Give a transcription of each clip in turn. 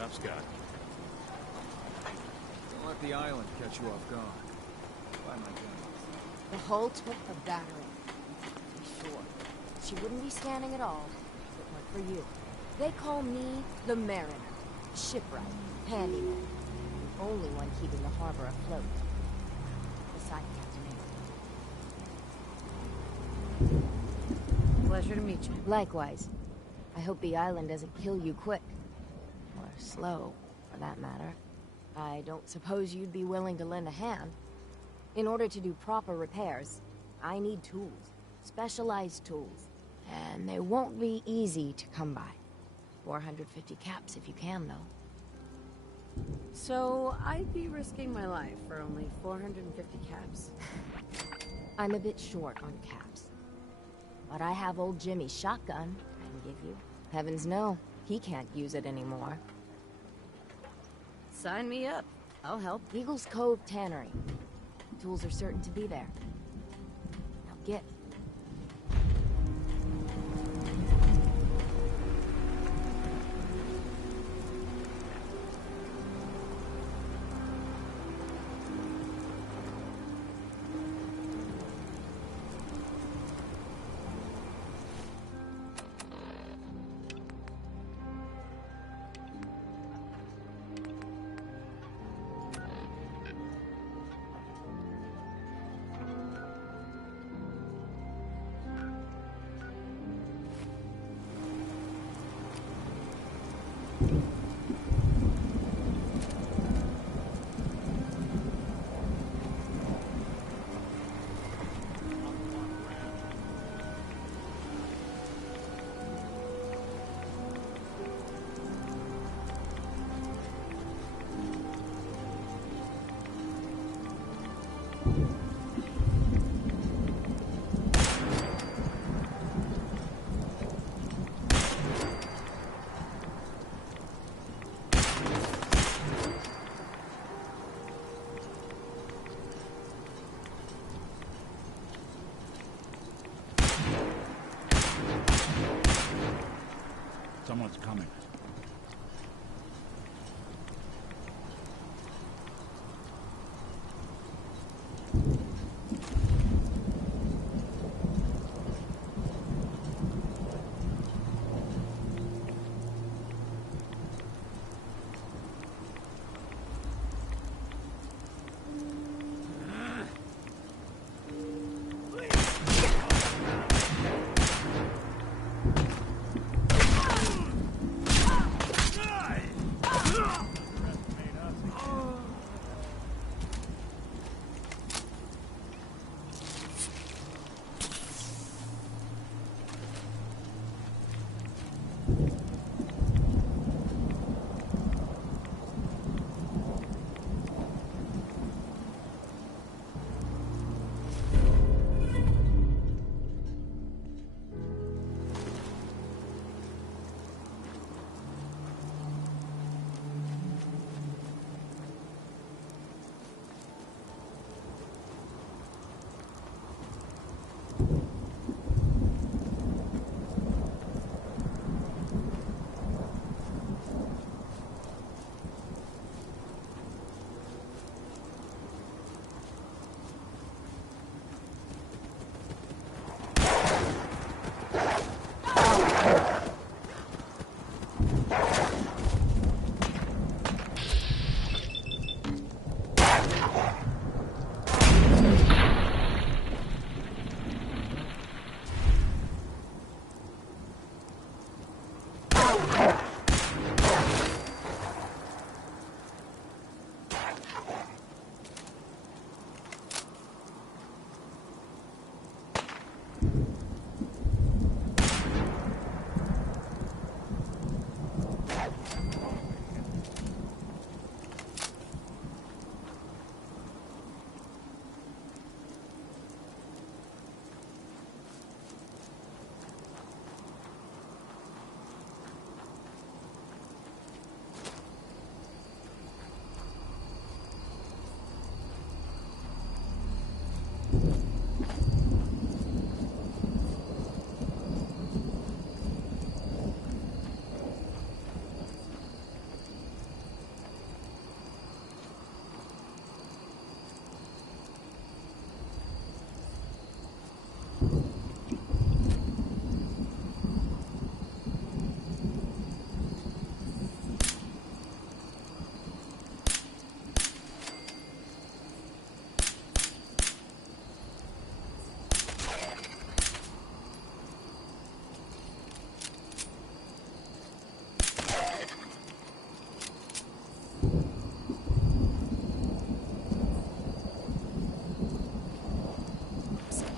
job, Scott. Don't let the island catch you off guard. Buy my gun. The hull took the battering. To be sure, she wouldn't be standing at all if it weren't for you. They call me the Mariner, shipwright, handyman, the only one keeping the harbor afloat. Beside Captain Amos. Pleasure to meet you. Likewise. I hope the island doesn't kill you quick. Or slow, for that matter. I don't suppose you'd be willing to lend a hand. In order to do proper repairs, I need tools. Specialized tools. And they won't be easy to come by. 450 caps if you can, though. So, I'd be risking my life for only 450 caps. I'm a bit short on caps. But I have old Jimmy's shotgun I can give you. Heavens no, he can't use it anymore. Sign me up. I'll help. Eagles Cove Tannery. Tools are certain to be there. Now get. Someone's coming.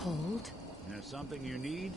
Hold. There's something you need?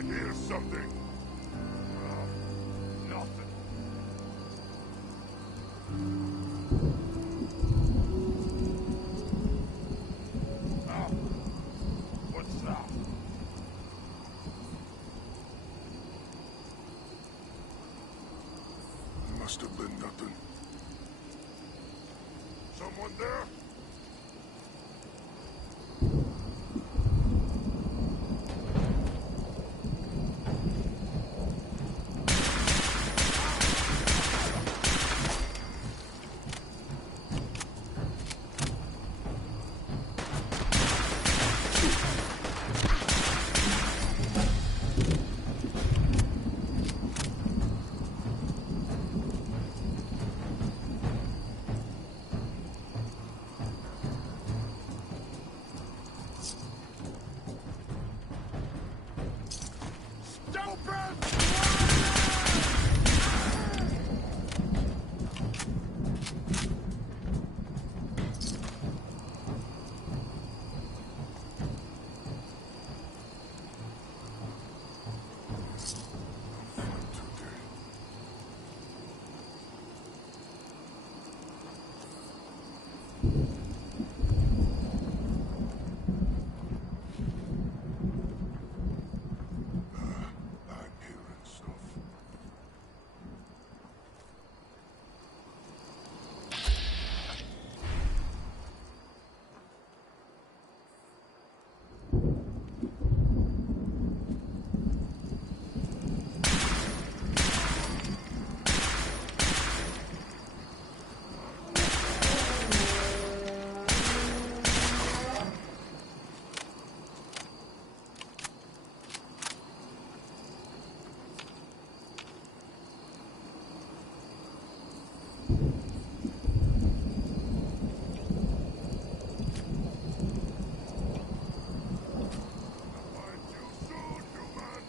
I hear something. Nothing. Oh, what's that? Must have been nothing. Someone there? I'm hearing stuff. Find you soon, human!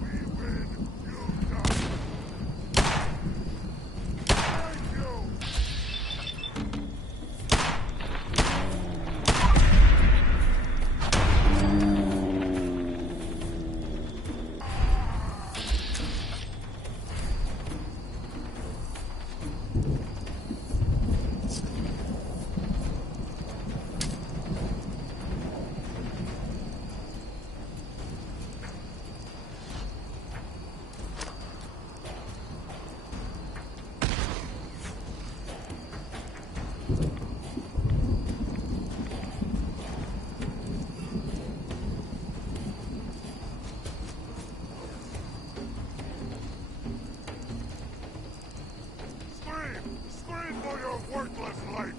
We win, you die! Thank you! Scream! Scream for your worthless life!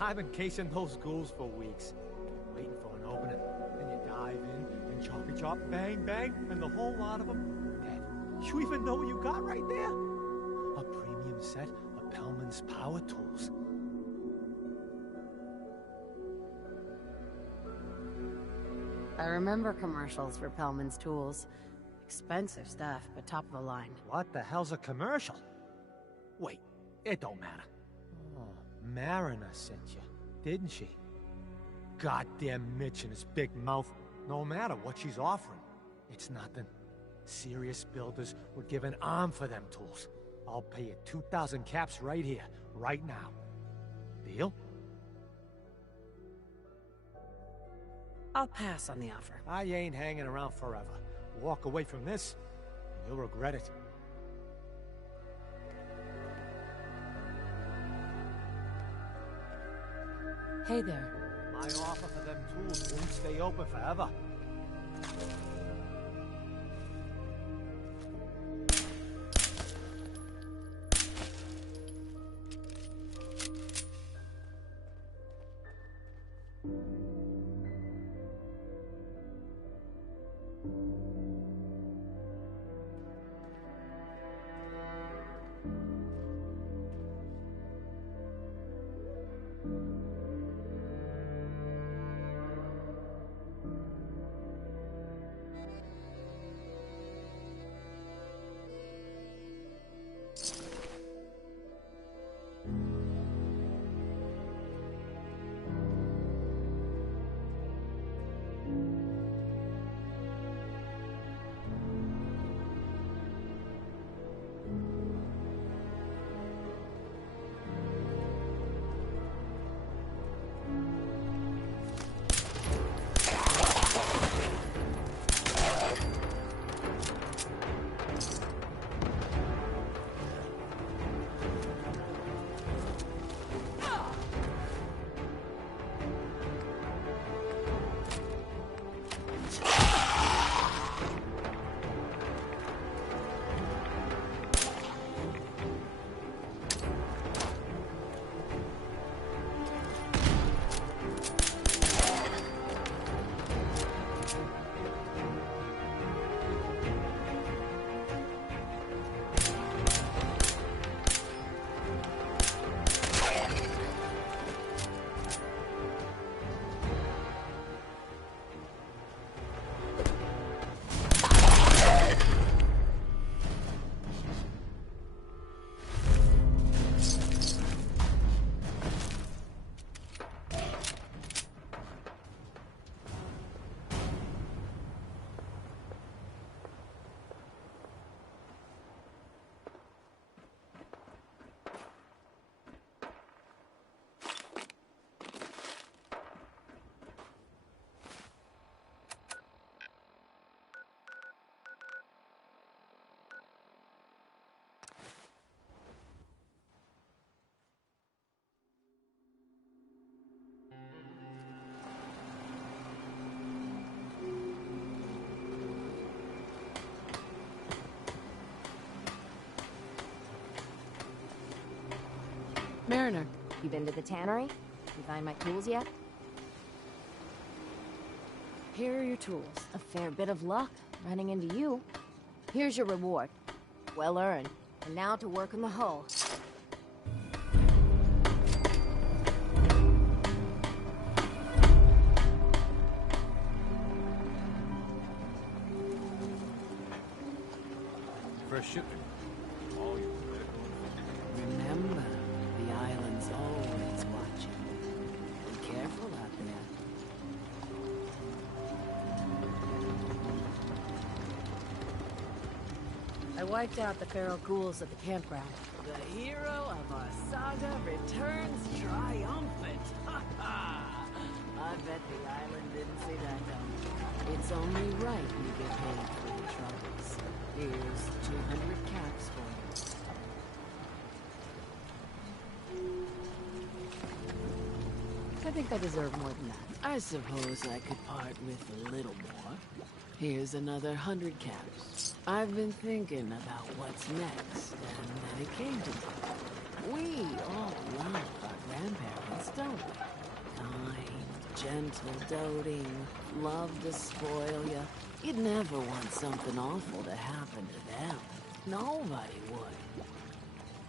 I've been casing those ghouls for weeks, waiting for an opening. Then you dive in, and choppy chop, bang bang, and the whole lot of them dead. You even know what you got right there? A premium set of Pellman's power tools. I remember commercials for Pellman's tools. Expensive stuff, but top of the line. What the hell's a commercial? Wait, it don't matter. Oh, Mariner sent you, didn't she? Goddamn Mitch and his big mouth. No matter what she's offering, it's nothing. Serious builders would give an arm for them tools. I'll pay you 2,000 caps right here, right now. Deal? I'll pass on the offer. I ain't hanging around forever. Walk away from this, and you'll regret it. Hey there. My offer for them tools won't stay open forever. Mariner. You been to the tannery? You find my tools yet? Here are your tools. A fair bit of luck running into you. Here's your reward. Well earned. And now to work on the hull. Fresh shipment. All your medical Remember, the island's always watching. Be careful out there. I wiped out the feral ghouls at the campground. The hero of our saga returns triumphant. Ha ha! I bet the island didn't see that coming. It's only right you get paid for your troubles. Here's 200 caps for you. I think I deserve more than that. I suppose I could part with a little more. Here's another 100 caps. I've been thinking about what's next, and then it came to me. We all love our grandparents. parents, don't we? Kind, gentle, doting, love to spoil you. You'd never want something awful to happen to them. Nobody would.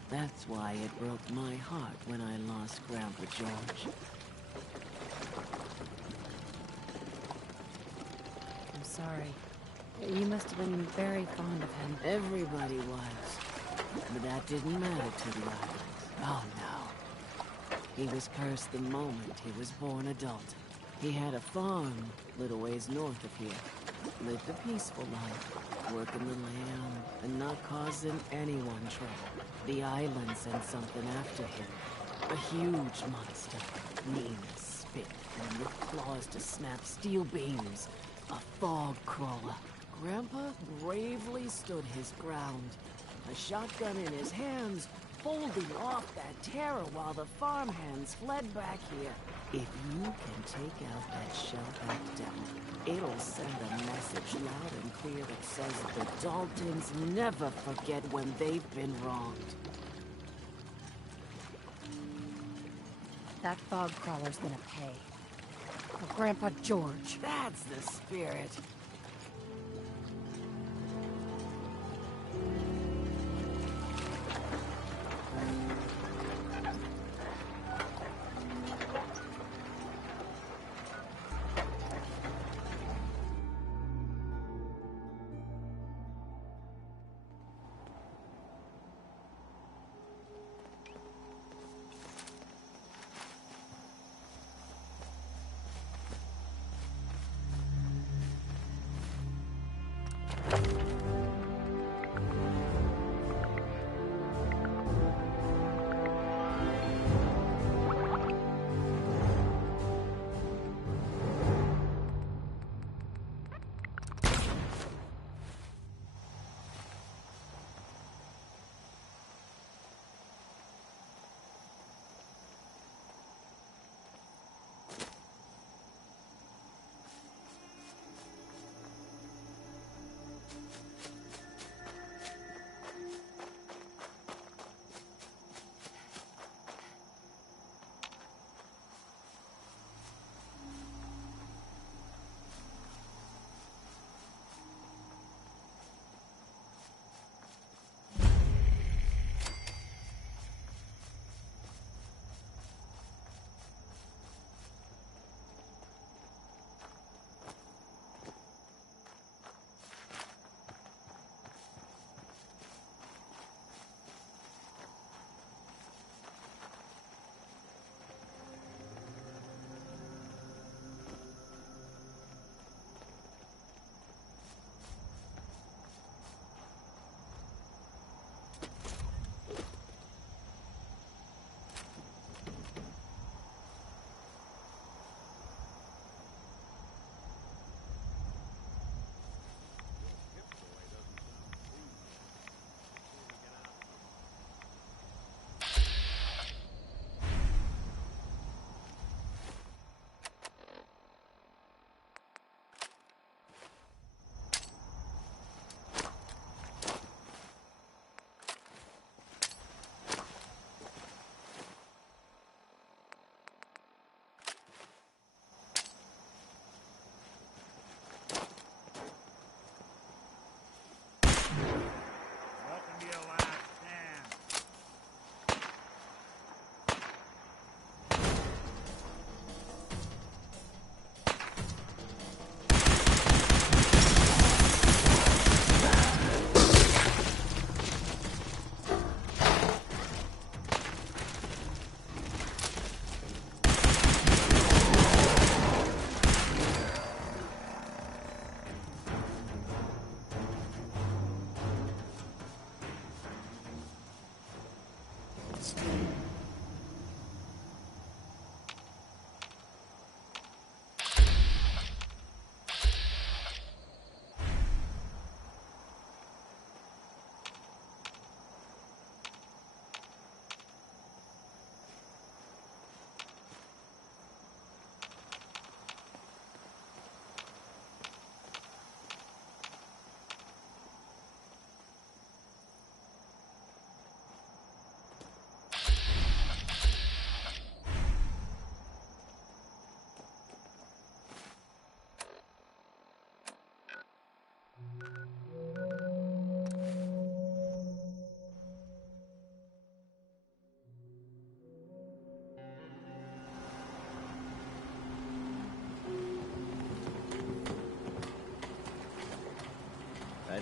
That's why it broke my heart when I lost Grandpa George. I'm sorry. You must have been very fond of him. Everybody was. But that didn't matter to the Islands. Oh no. He was cursed the moment he was born adult. He had a farm little ways north of here. Lived a peaceful life, working the land and not causing anyone trouble. The island sent something after him. A huge monster, mean as spit, and with claws to snap steel beams. A fog crawler. Grandpa bravely stood his ground, a shotgun in his hands, holding off that terror while the farmhands fled back here. If you can take out that shellback devil, it'll send a message loud and clear that says the Daltons never forget when they've been wronged. That fog crawler's gonna pay. For Grandpa George. That's the spirit.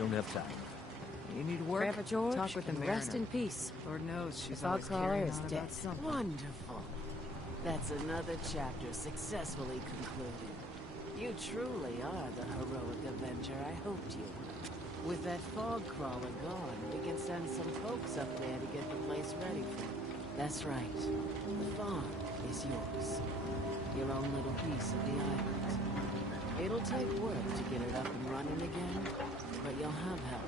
Don't have time. You need work? Grandpa George Talk with can the rest mariner. in peace. Lord knows she's The always fog crawler carrying is on dead. about something. Wonderful. That's another chapter successfully concluded. You truly are the heroic avenger I hoped you were. With that fog crawler gone, we can send some folks up there to get the place ready for you. That's right. The farm is yours. Your own little piece of the island. It'll take work to get it up and running again, but you'll have help.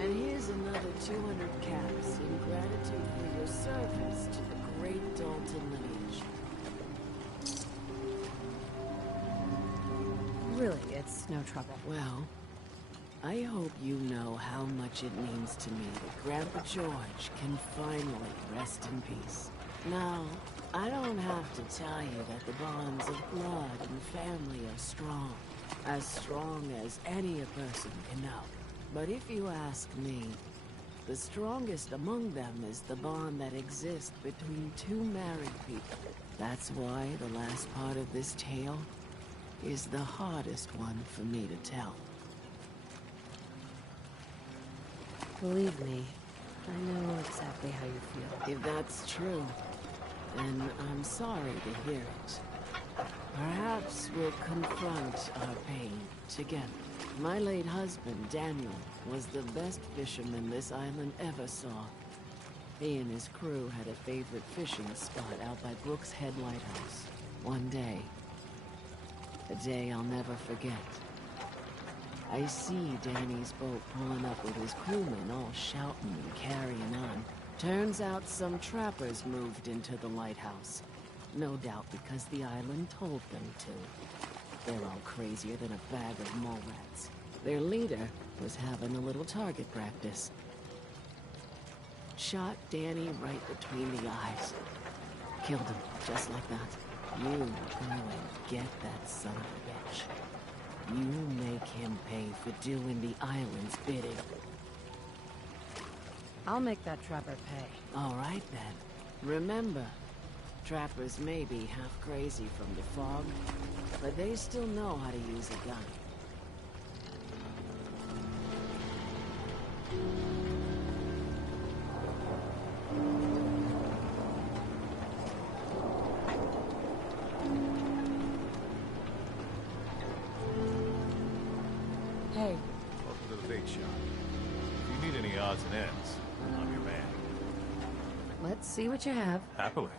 And here's another 200 caps in gratitude for your service to the great Dalton lineage. Really, it's no trouble. Well, I hope you know how much it means to me that Grandpa George can finally rest in peace. Now, I don't have to tell you that the bonds of blood and family are strong. As strong as any a person can know. But if you ask me, the strongest among them is the bond that exists between two married people. That's why the last part of this tale is the hardest one for me to tell. Believe me, I know exactly how you feel. If that's true, then I'm sorry to hear it. Perhaps we'll confront our pain together. My late husband, Daniel, was the best fisherman this island ever saw. He and his crew had a favorite fishing spot out by Brooks Head Lighthouse. One day, a day I'll never forget, I see Danny's boat pulling up with his crewmen all shouting and carrying on. Turns out some trappers moved into the lighthouse. No doubt because the island told them to. They're all crazier than a bag of mole rats. Their leader was having a little target practice. Shot Danny right between the eyes. Killed him, just like that. You go and get that son of a bitch. You make him pay for doing the island's bidding. I'll make that trapper pay. All right, then. Remember, trappers may be half crazy from the fog, but they still know how to use a gun. Hey, Welcome to the bake shop. If you need any odds and ends, I'm your man. let's see what you have. Happily.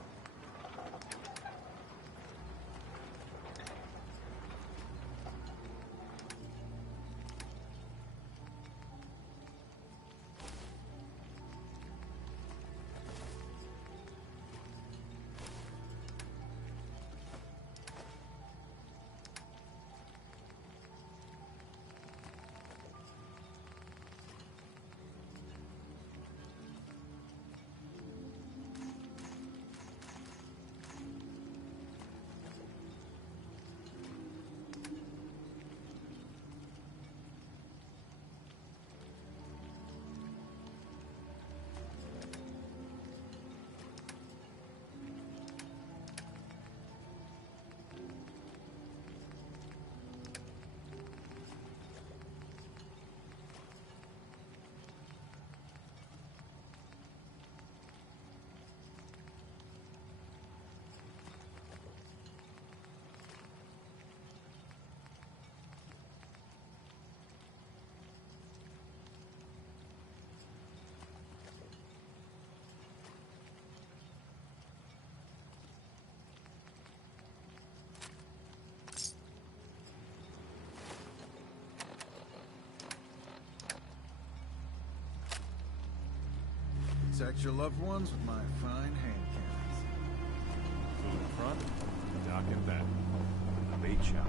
Protect your loved ones with my fine hand cannons. Food in front, dock in back. The bait shop.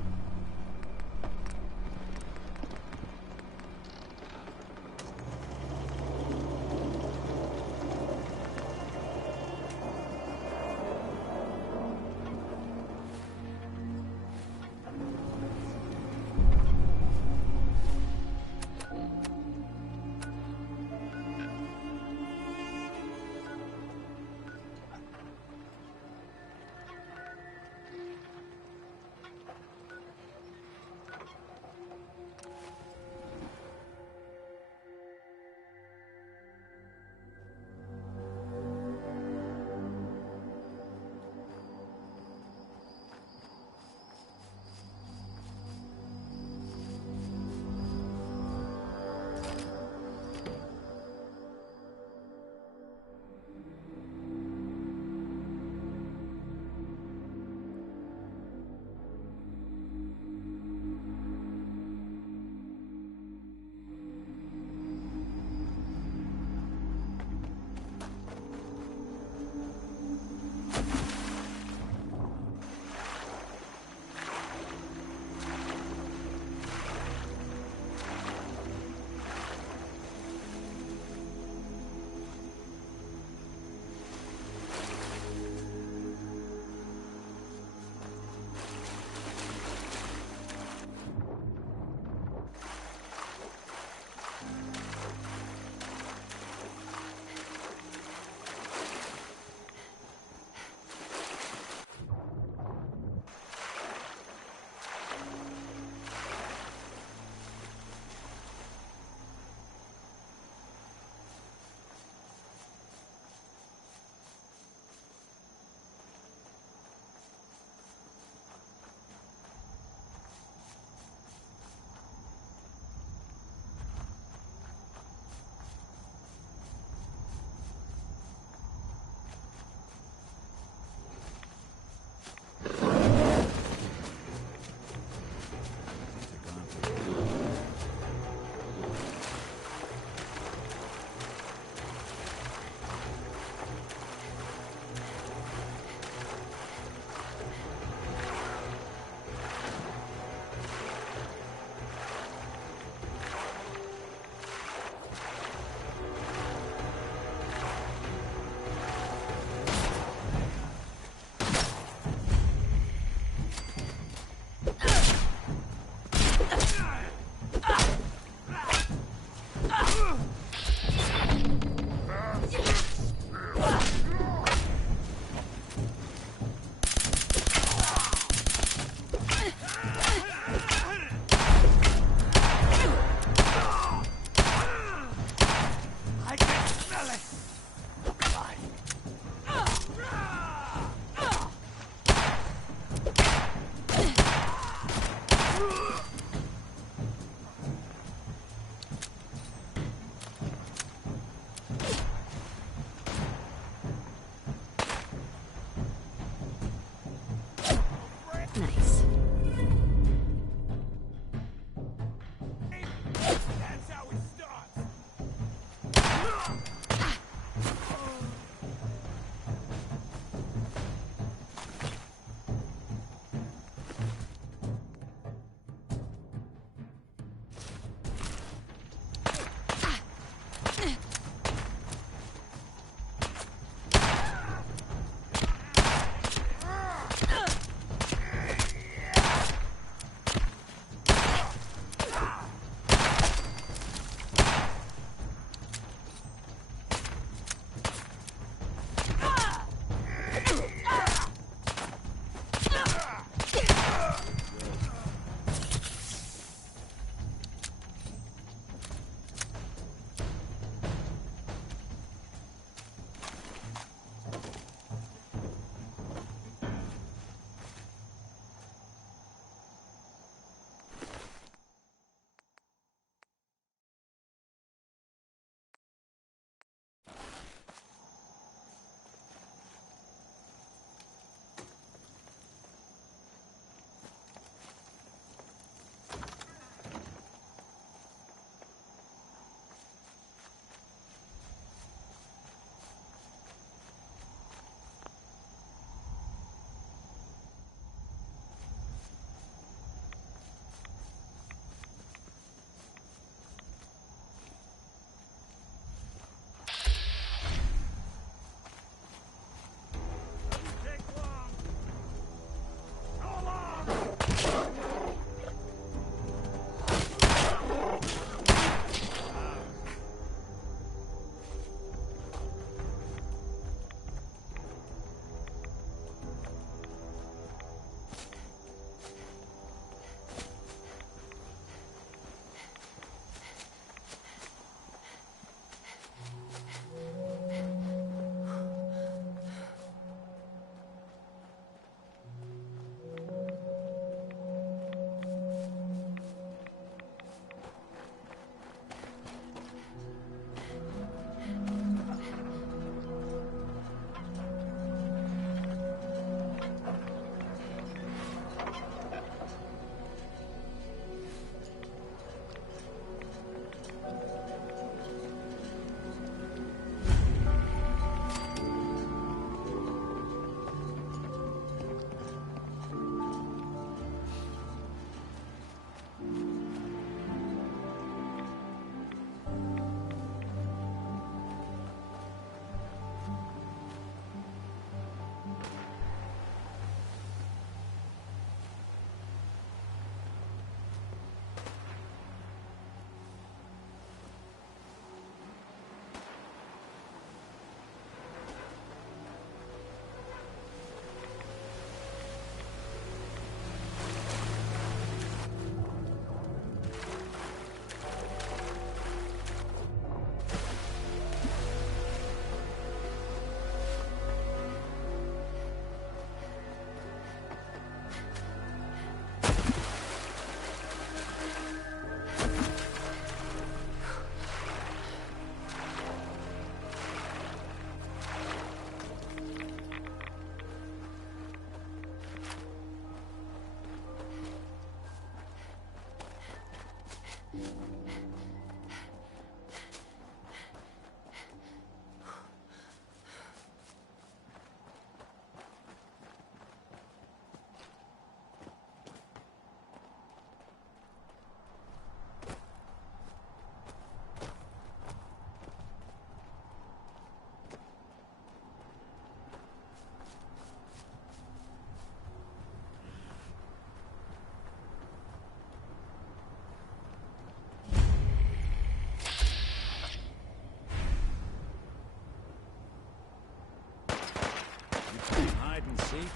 and seek?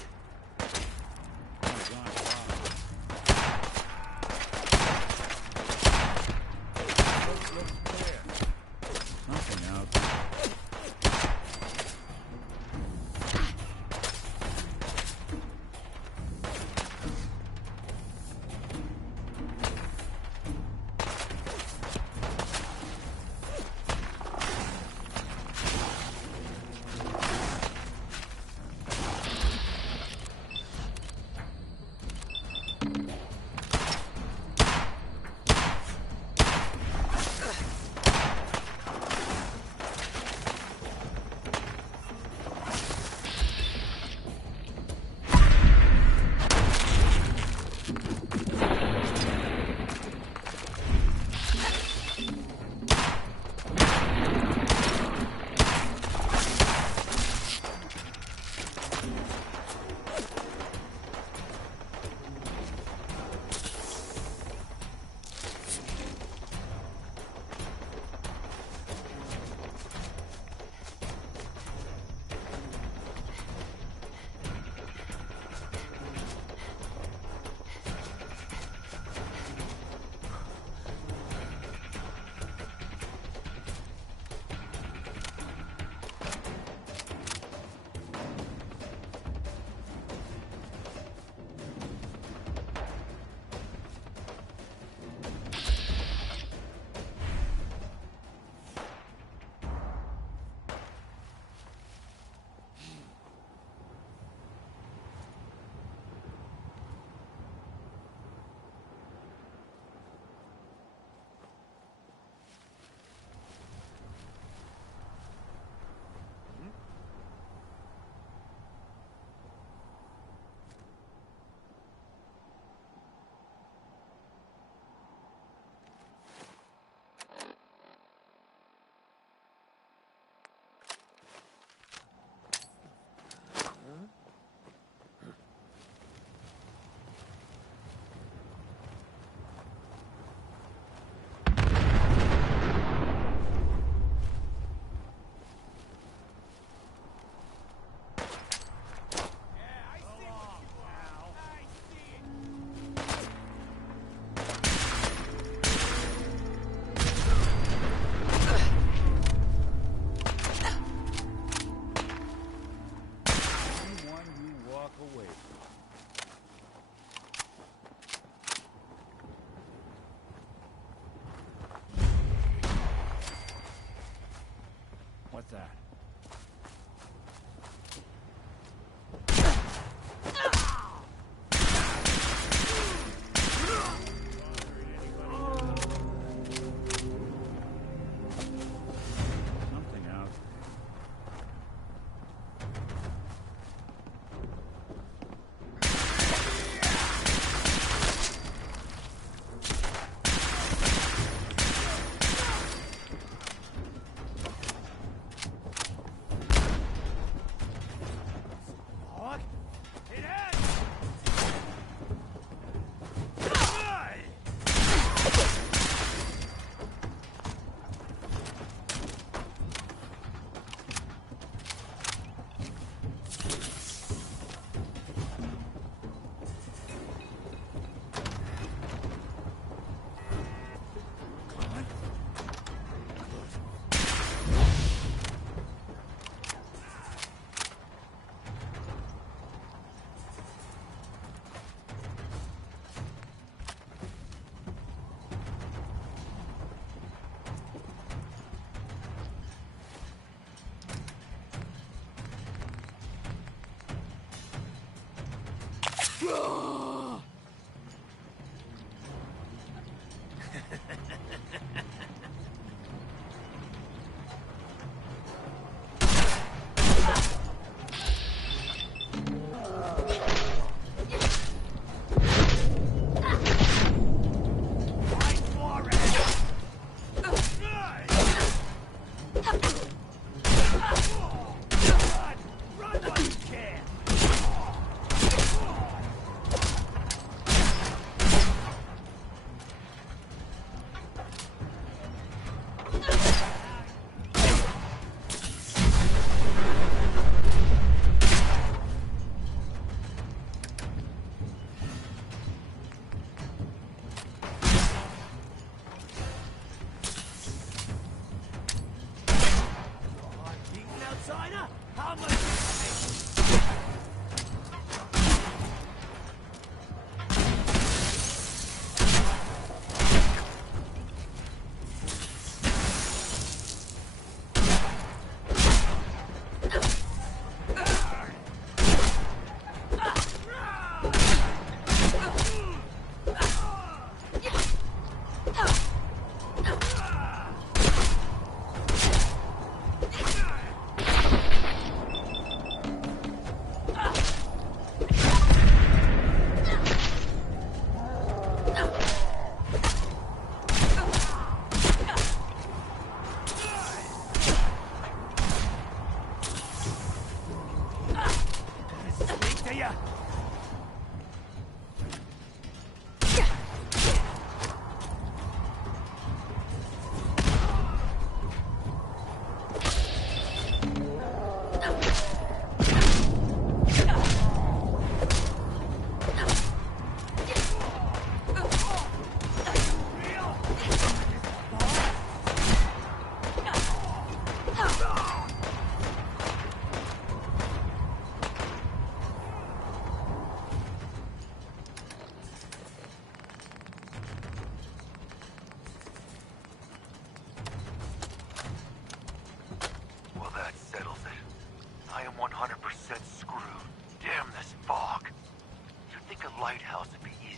Oh, God, wow. Look there. Nothing out there.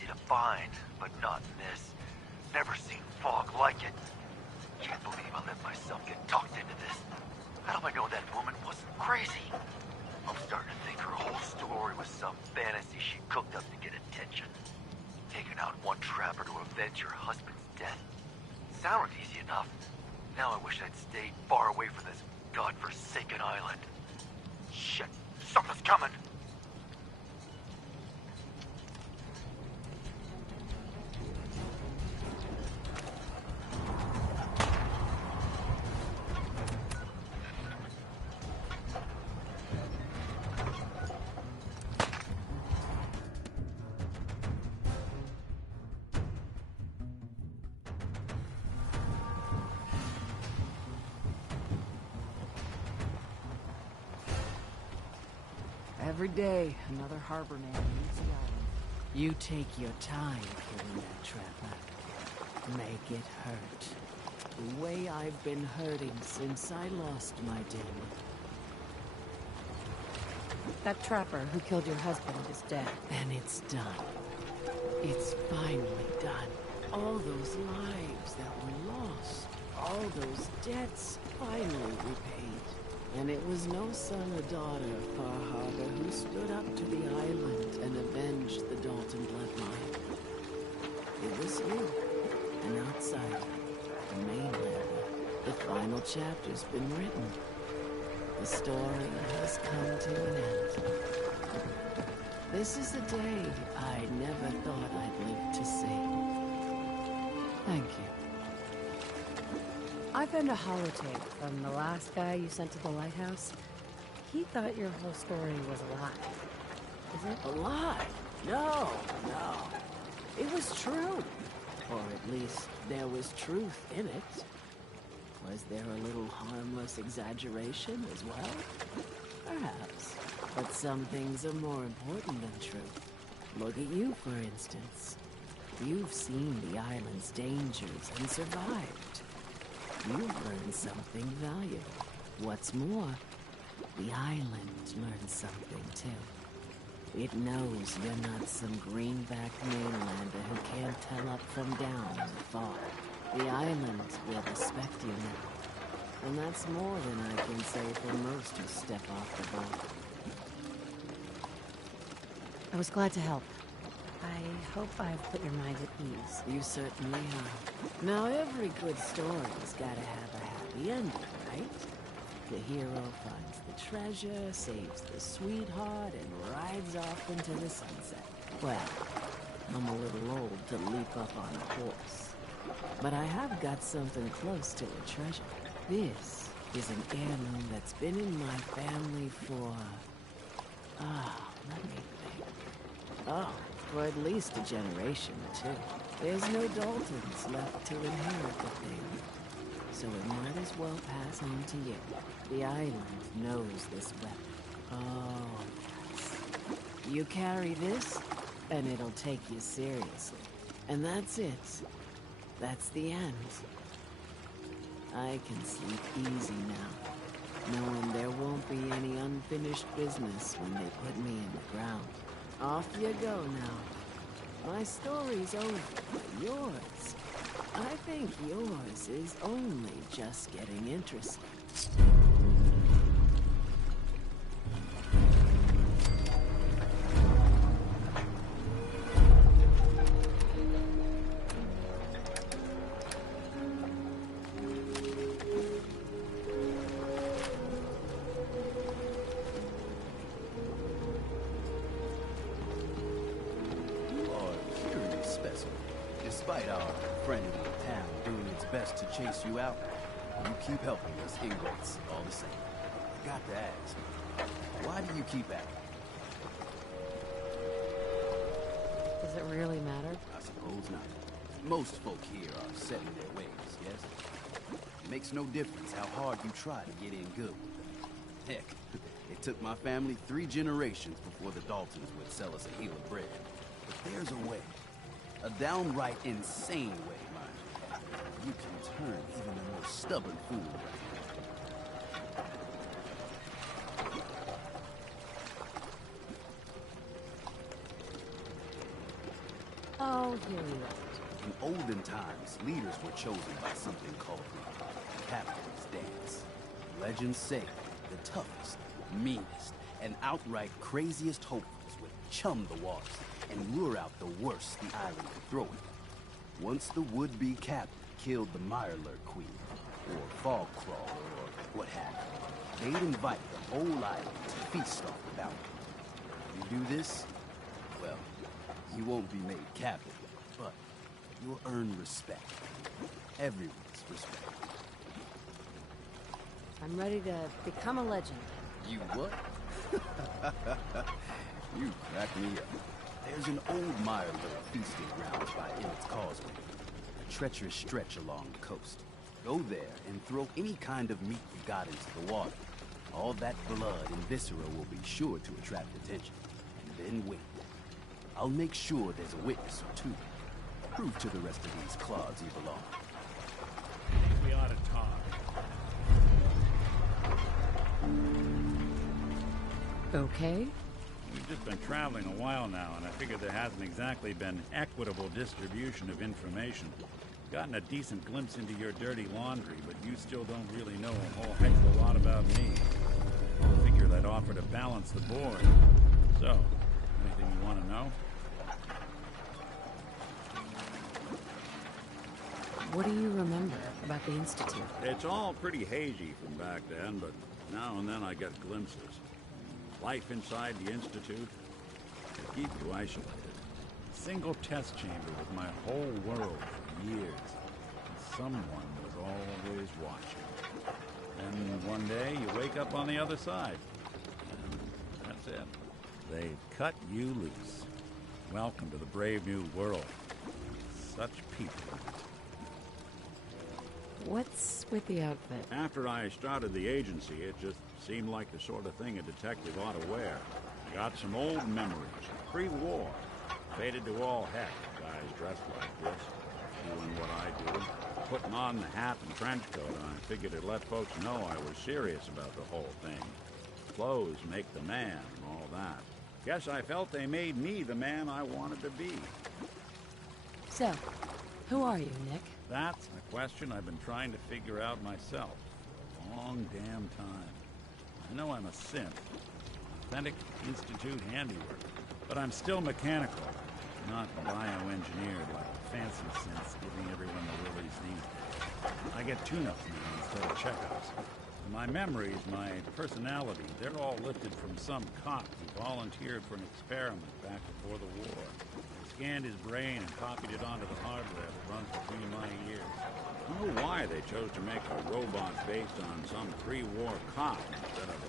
to find, but not in this. Never seen fog like it. Can't believe I let myself get talked into this. How do I know that woman wasn't crazy? I'm starting to think her whole story was some fantasy she cooked up to get attention. Taking out one trapper to avenge her husband's death. Sounded easy enough. Now I wish I'd stayed far away from this godforsaken island. Shit, something's coming! Every day, another harbor man leaves the island. You take your time killing that trapper. Make it hurt. The way I've been hurting since I lost my daddy. That trapper who killed your husband is dead. And it's done. It's finally done. All those lives that were lost. All those debts finally repaid. And it was no son or daughter of Far Harbor who stood up to the island and avenged the Dalton bloodline. It was you, an outsider, a mainlander. The final chapter's been written. The story has come to an end. This is a day I never thought I'd live to see. Thank you. I found a holotape from the last guy you sent to the lighthouse. He thought your whole story was a lie. Is it? A lie? No. It was true. Or at least there was truth in it. Was there a little harmless exaggeration as well? Perhaps. But some things are more important than truth. Look at you, for instance. You've seen the island's dangers and survived. You've learned something valuable. What's more, the island learned something too. It knows you're not some greenback mainlander who can't tell up from down in the fog. The island will respect you now. And that's more than I can say for most who step off the boat. I was glad to help. I hope I've put your mind at ease. You certainly have. Now, every good story's gotta have a happy ending, right? The hero finds the treasure, saves the sweetheart, and rides off into the sunset. Well, I'm a little old to leap up on a horse. But I have got something close to a treasure. This is an heirloom that's been in my family for... let me think. Oh, for at least a generation or two. There's no Daltons left to inherit the thing. So it might as well pass on to you. The island knows this weapon. Oh, yes. You carry this, and it'll take you seriously. And that's it. That's the end. I can sleep easy now, knowing there won't be any unfinished business when they put me in the ground. Off you go now. My story's over, but yours, I think yours is only just getting interesting. Despite our friend in the town doing its best to chase you out, you keep helping us ingrates all the same. I got to ask, why do you keep at it? Does it really matter? I suppose not. Most folk here are set in their ways, yes? It makes no difference how hard you try to get in good with them. Heck, it took my family 3 generations before the Daltons would sell us a heel of bread. But there's a way. A downright insane way, mind you. You can turn even the most stubborn fool around. Oh, here you are. In olden times, leaders were chosen by something called the Captain's Dance. Legends say the toughest, meanest, and outright craziest hopefuls would chum the waters and lure out the worst the island could throw it. Once the would-be captain killed the Mirelurk Queen, or Fogclaw, or what have you, they'd invite the whole island to feast off the bounty. If you do this, well, you won't be made captain, but you'll earn respect. Everyone's respect. I'm ready to become a legend. You what? You crack me up. There's an old Mirelurk feasting grounds by Emmett's Causeway. A treacherous stretch along the coast. Go there and throw any kind of meat you got into the water. All that blood and viscera will be sure to attract attention. And then wait. I'll make sure there's a witness or two. Prove to the rest of these clods you belong. I think we ought to talk. Okay. We've just been traveling a while now, and I figured there hasn't exactly been equitable distribution of information. Gotten a decent glimpse into your dirty laundry, but you still don't really know a whole heck of a lot about me. I figured I'd offer to balance the board. So, anything you want to know? What do you remember about the Institute? It's all pretty hazy from back then, but now and then I get glimpses. Life inside the Institute, they keep you isolated. Single test chamber with my whole world for years. Someone was always watching. And one day you wake up on the other side. And that's it. They've cut you loose. Welcome to the brave new world. Such people. What's with the outfit? After I started the agency, it just seemed like the sort of thing a detective ought to wear. Got some old memories, pre-war. Faded to all heck, guys dressed like this, doing what I do. Putting on the hat and trench coat, and I figured it'd let folks know I was serious about the whole thing. Clothes make the man and all that. Guess I felt they made me the man I wanted to be. So, who are you, Nick? That's a question I've been trying to figure out myself for a long damn time. I know I'm a synth, authentic Institute handiwork, but I'm still mechanical, not bioengineered like the fancy synths giving everyone the willies need. I get tune-ups now instead of checkups. My memories, my personality, they're all lifted from some cop who volunteered for an experiment back before the war. Scanned his brain and copied it onto the hardware that runs between my ears. I don't know why they chose to make a robot based on some pre-war cop instead of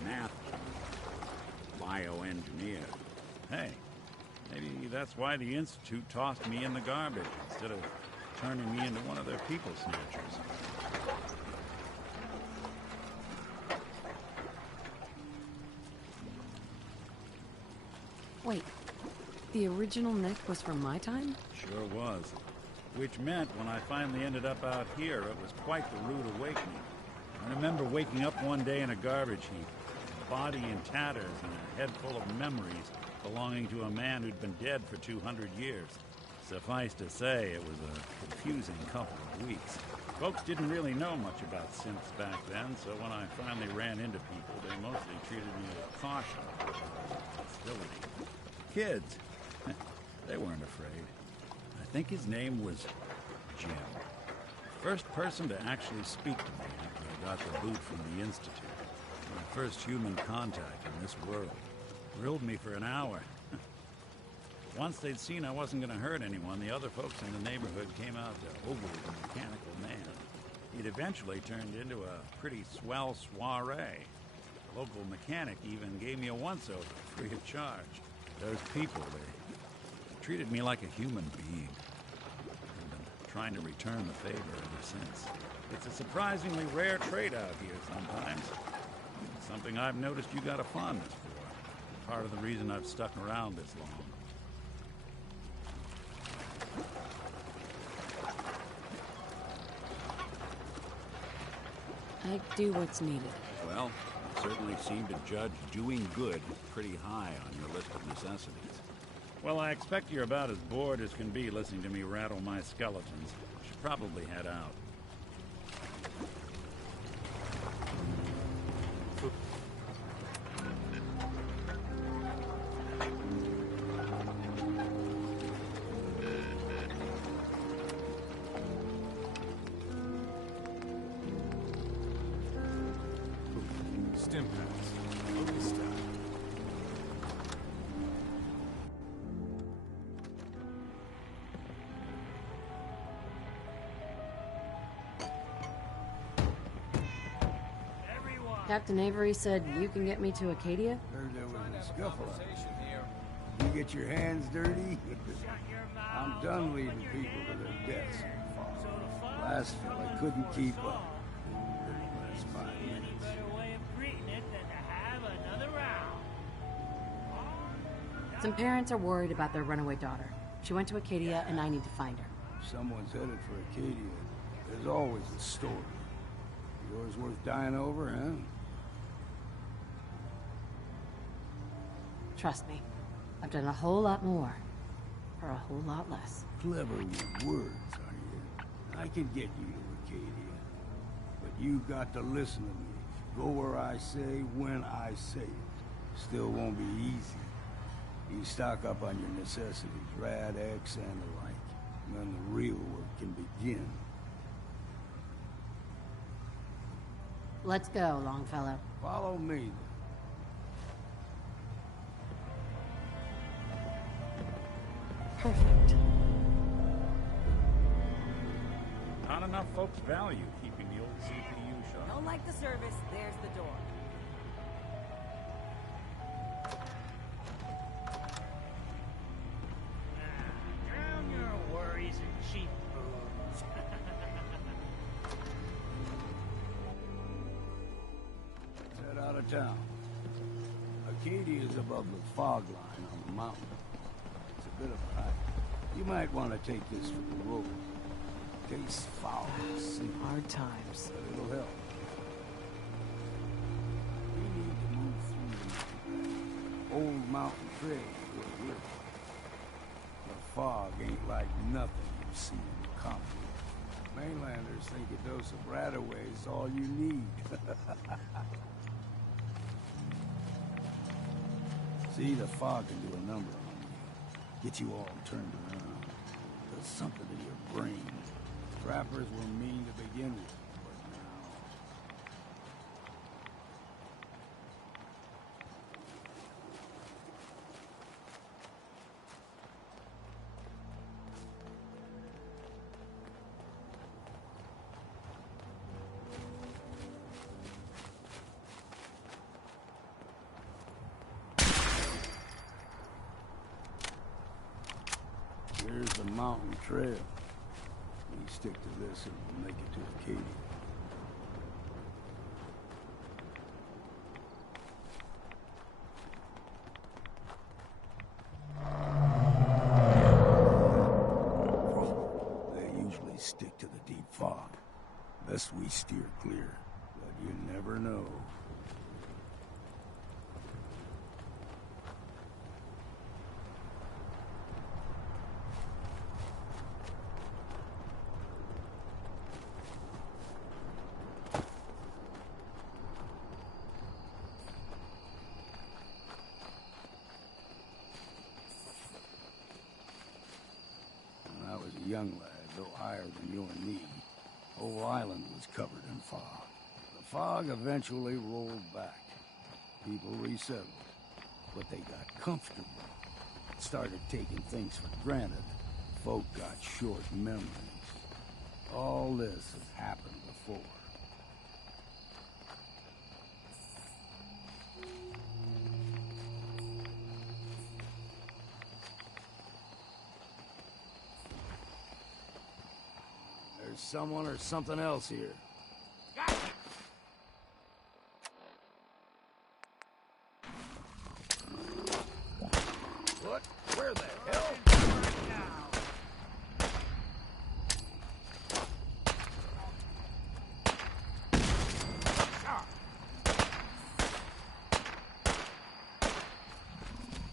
a math bioengineer. Hey, maybe that's why the Institute tossed me in the garbage instead of turning me into one of their people snatchers. Wait, the original Nick was from my time? Sure was. Which meant when I finally ended up out here, it was quite the rude awakening. I remember waking up one day in a garbage heap, a body in tatters and a head full of memories belonging to a man who'd been dead for 200 years. Suffice to say, it was a confusing couple of weeks. Folks didn't really know much about synths back then, so when I finally ran into people, they mostly treated me with caution, hostility. Kids, they weren't afraid. I think his name was Jim. First person to actually speak to me after I got the boot from the Institute. My first human contact in this world. Grilled me for an hour. Once they'd seen I wasn't going to hurt anyone, the other folks in the neighborhood came out to ogle the mechanical man. It eventually turned into a pretty swell soiree. The local mechanic even gave me a once-over, free of charge. Those people, they treated me like a human being. I've been trying to return the favor ever since. It's a surprisingly rare trait out here sometimes. It's something I've noticed you got a fondness for. Part of the reason I've stuck around this long. I do what's needed. Well, you certainly seem to judge doing good pretty high on your list of necessities. Well, I expect you're about as bored as can be listening to me rattle my skeletons. Should probably head out. Stim pads. Look at stuff. Captain Avery said you can get me to Acadia? Heard there was a scuffle. You get your hands dirty? I'm done leaving people to their deaths. Last fella couldn't keep up. Last 5 minutes. Some parents are worried about their runaway daughter. She went to Acadia, and I need to find her. If someone's headed for Acadia, there's always a story. Yours worth dying over, huh? Trust me, I've done a whole lot more for a whole lot less. Clever with words, are you? I can get you to Acadia, but you got to listen to me. Go where I say, when I say it. Still won't be easy. You stock up on your necessities, Rad X and the like, and then the real work can begin. Let's go, Longfellow. Follow me, then. Perfect. Not enough folks value keeping the old CPU shop. Don't like the service, there's the door. Drown your worries in cheap booze. Let's head out of town. Acadia is above the fog line on the mountain. It's a bit of a hike. You might want to take this for the road. Tastes foul, see. Hard times. But it'll help. We need to move through the old mountain trail where we're living. The fog ain't like nothing you've seen in the Compton. Mainlanders think a dose of Radaway is all you need. See, the fog can do a number on you. Get you all turned around. Does something to your brain. Trappers were mean to begin with, but now... Here's the mountain trail. We stick to this and we'll make it to Acadia. They usually stick to the deep fog. Best we steer clear, but you never know. Young lad, though higher than you and me, whole island was covered in fog. The fog eventually rolled back. People resettled, but they got comfortable. Started taking things for granted. Folk got short memories. All this has happened before. There's someone or something else here. What? Where the hell?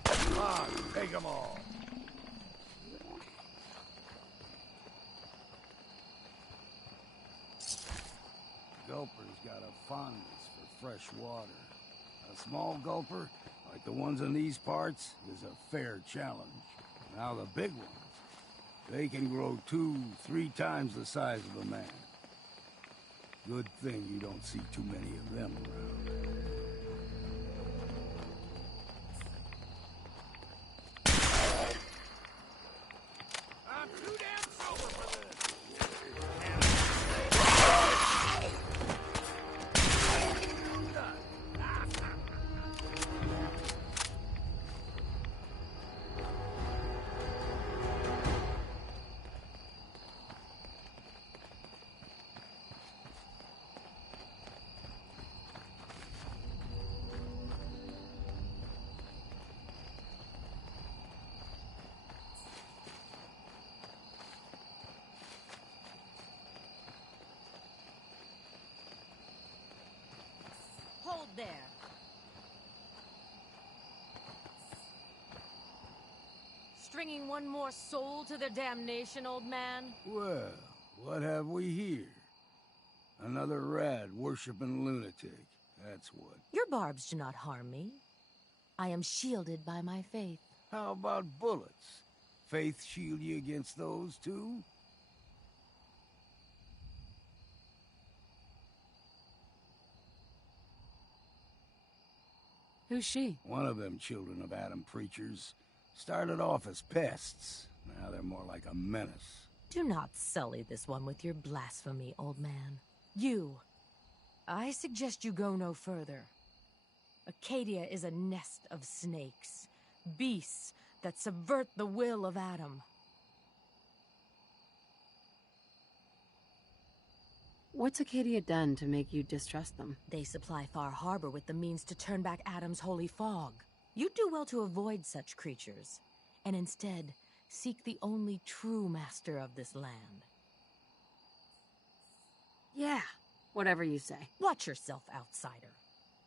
Come on, take them all. got a fondness for fresh water. A small gulper, like the ones in these parts, is a fair challenge. Now the big ones, they can grow 2-3 times the size of a man. Good thing you don't see too many of them around. Hold there. Stringing one more soul to their damnation, old man? Well, what have we here? Another rad worshipping lunatic, that's what. Your barbs do not harm me. I am shielded by my faith. How about bullets? Faith shield you against those, too? Who's she? One of them children of Adam preachers. Started off as pests. Now they're more like a menace. Do not sully this one with your blasphemy, old man. You. I suggest you go no further. Acadia is a nest of snakes. Beasts that subvert the will of Adam. What's Acadia done to make you distrust them? They supply Far Harbor with the means to turn back Adam's holy fog. You'd do well to avoid such creatures, and instead seek the only true master of this land. Yeah, whatever you say. Watch yourself, outsider.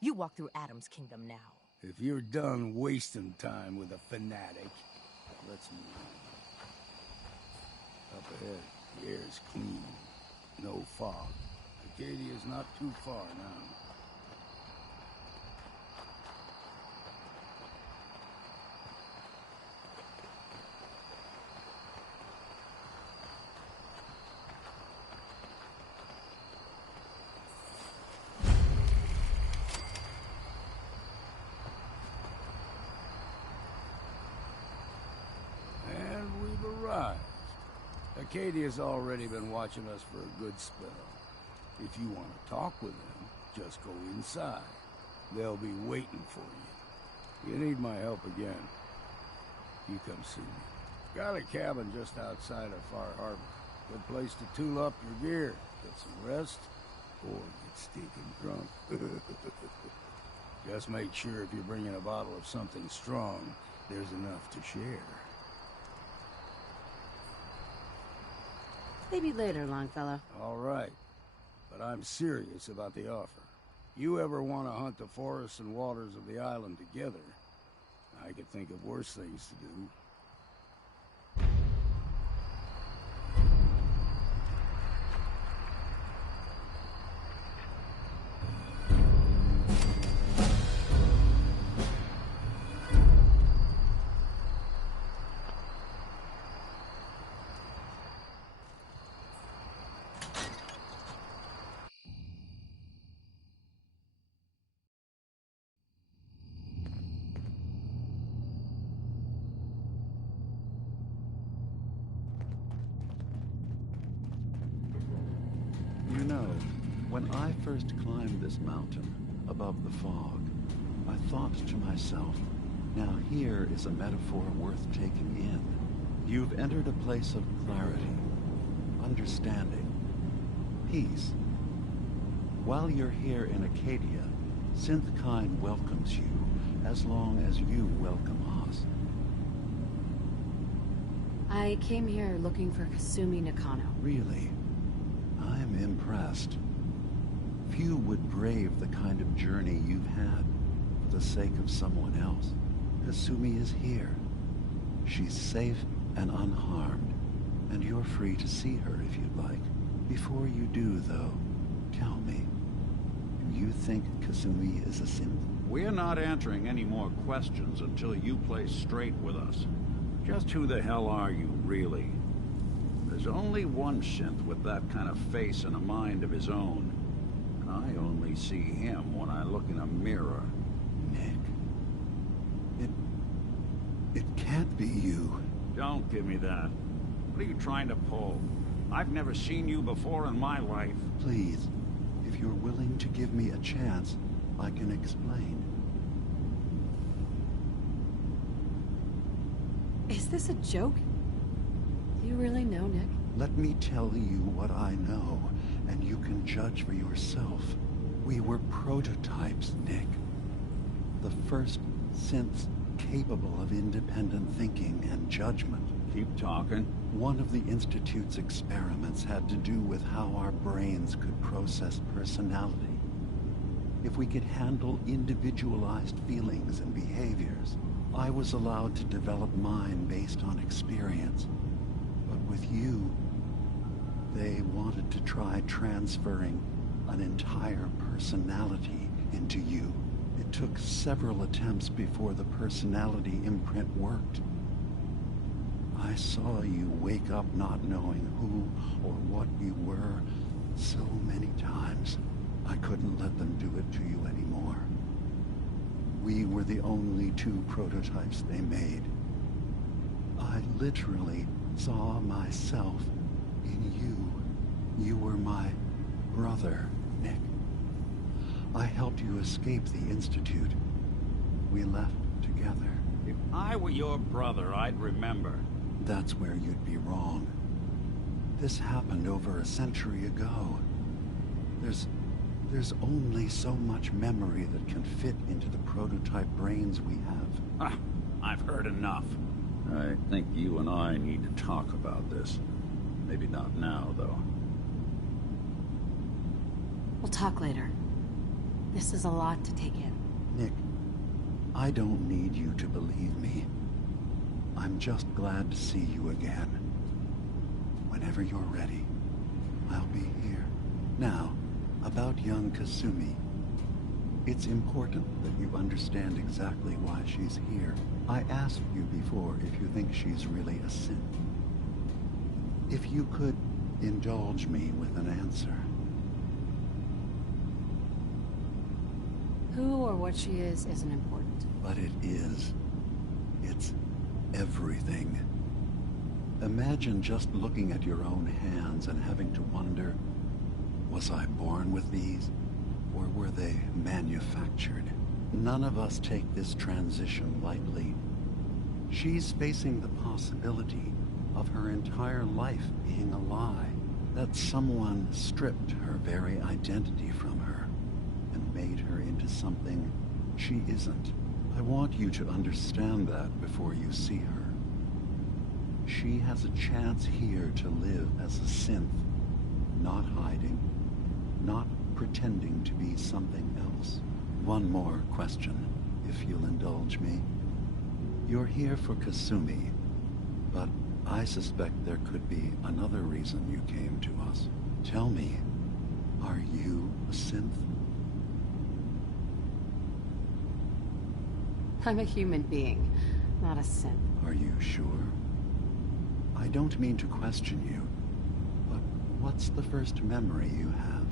You walk through Adam's kingdom now. If you're done wasting time with a fanatic, let's move on. Up ahead, the air's clean. No fog. Acadia's not too far now. And we've arrived. Acadia's already been watching us for a good spell. If you want to talk with them, just go inside. They'll be waiting for you. You need my help again, you come see me. Got a cabin just outside of Far Harbor. Good place to tool up your gear, get some rest, or get stinking drunk. Just make sure if you're bringing a bottle of something strong, there's enough to share. Maybe later, Longfellow. All right. But I'm serious about the offer. You ever want to hunt the forests and waters of the island together, I could think of worse things to do. You know, when I first climbed this mountain above the fog, I thought to myself, now here is a metaphor worth taking in. You've entered a place of clarity, understanding, peace. While you're here in Acadia, Synthkind welcomes you as long as you welcome us. I came here looking for Kasumi Nakano. Really? I'm impressed. Few would brave the kind of journey you've had for the sake of someone else. Kasumi is here. She's safe and unharmed, and you're free to see her if you'd like. Before you do, though, tell me, you think Kasumi is a synth? We're not answering any more questions until you play straight with us. Just who the hell are you, really? There's only one synth with that kind of face and a mind of his own. I only see him when I look in a mirror. Nick. It can't be you. Don't give me that. What are you trying to pull? I've never seen you before in my life. Please, if you're willing to give me a chance, I can explain. Is this a joke? Do you really know, Nick? Let me tell you what I know, and you can judge for yourself. We were prototypes, Nick. The first synths capable of independent thinking and judgment. Keep talking. One of the Institute's experiments had to do with how our brains could process personality. If we could handle individualized feelings and behaviors, I was allowed to develop mine based on experience. But with you, they wanted to try transferring an entire personality into you. It took several attempts before the personality imprint worked. I saw you wake up not knowing who or what you were so many times. I couldn't let them do it to you anymore. We were the only two prototypes they made. I literally saw myself in you. You were my brother, Nick. I helped you escape the Institute. We left together. If I were your brother, I'd remember. That's where you'd be wrong. This happened over a century ago. There's only so much memory that can fit into the prototype brains we have. I've heard enough. I think you and I need to talk about this. Maybe not now, though. We'll talk later. This is a lot to take in. Nick, I don't need you to believe me. I'm just glad to see you again. Whenever you're ready, I'll be here. Now, about young Kasumi. It's important that you understand exactly why she's here. I asked you before if you think she's really a synth. If you could indulge me with an answer. Who or what she is isn't important. But it is. It's everything. Imagine just looking at your own hands and having to wonder, was I born with these, or were they manufactured? None of us take this transition lightly. She's facing the possibility of her entire life being a lie, that someone stripped her very identity from her and made her into something she isn't. I want you to understand that before you see her. She has a chance here to live as a synth, not hiding, not pretending to be something else. One more question, if you'll indulge me. You're here for Kasumi, but I suspect there could be another reason you came to us. Tell me, are you a synth? I'm a human being, not a synth. Are you sure? I don't mean to question you, but what's the first memory you have?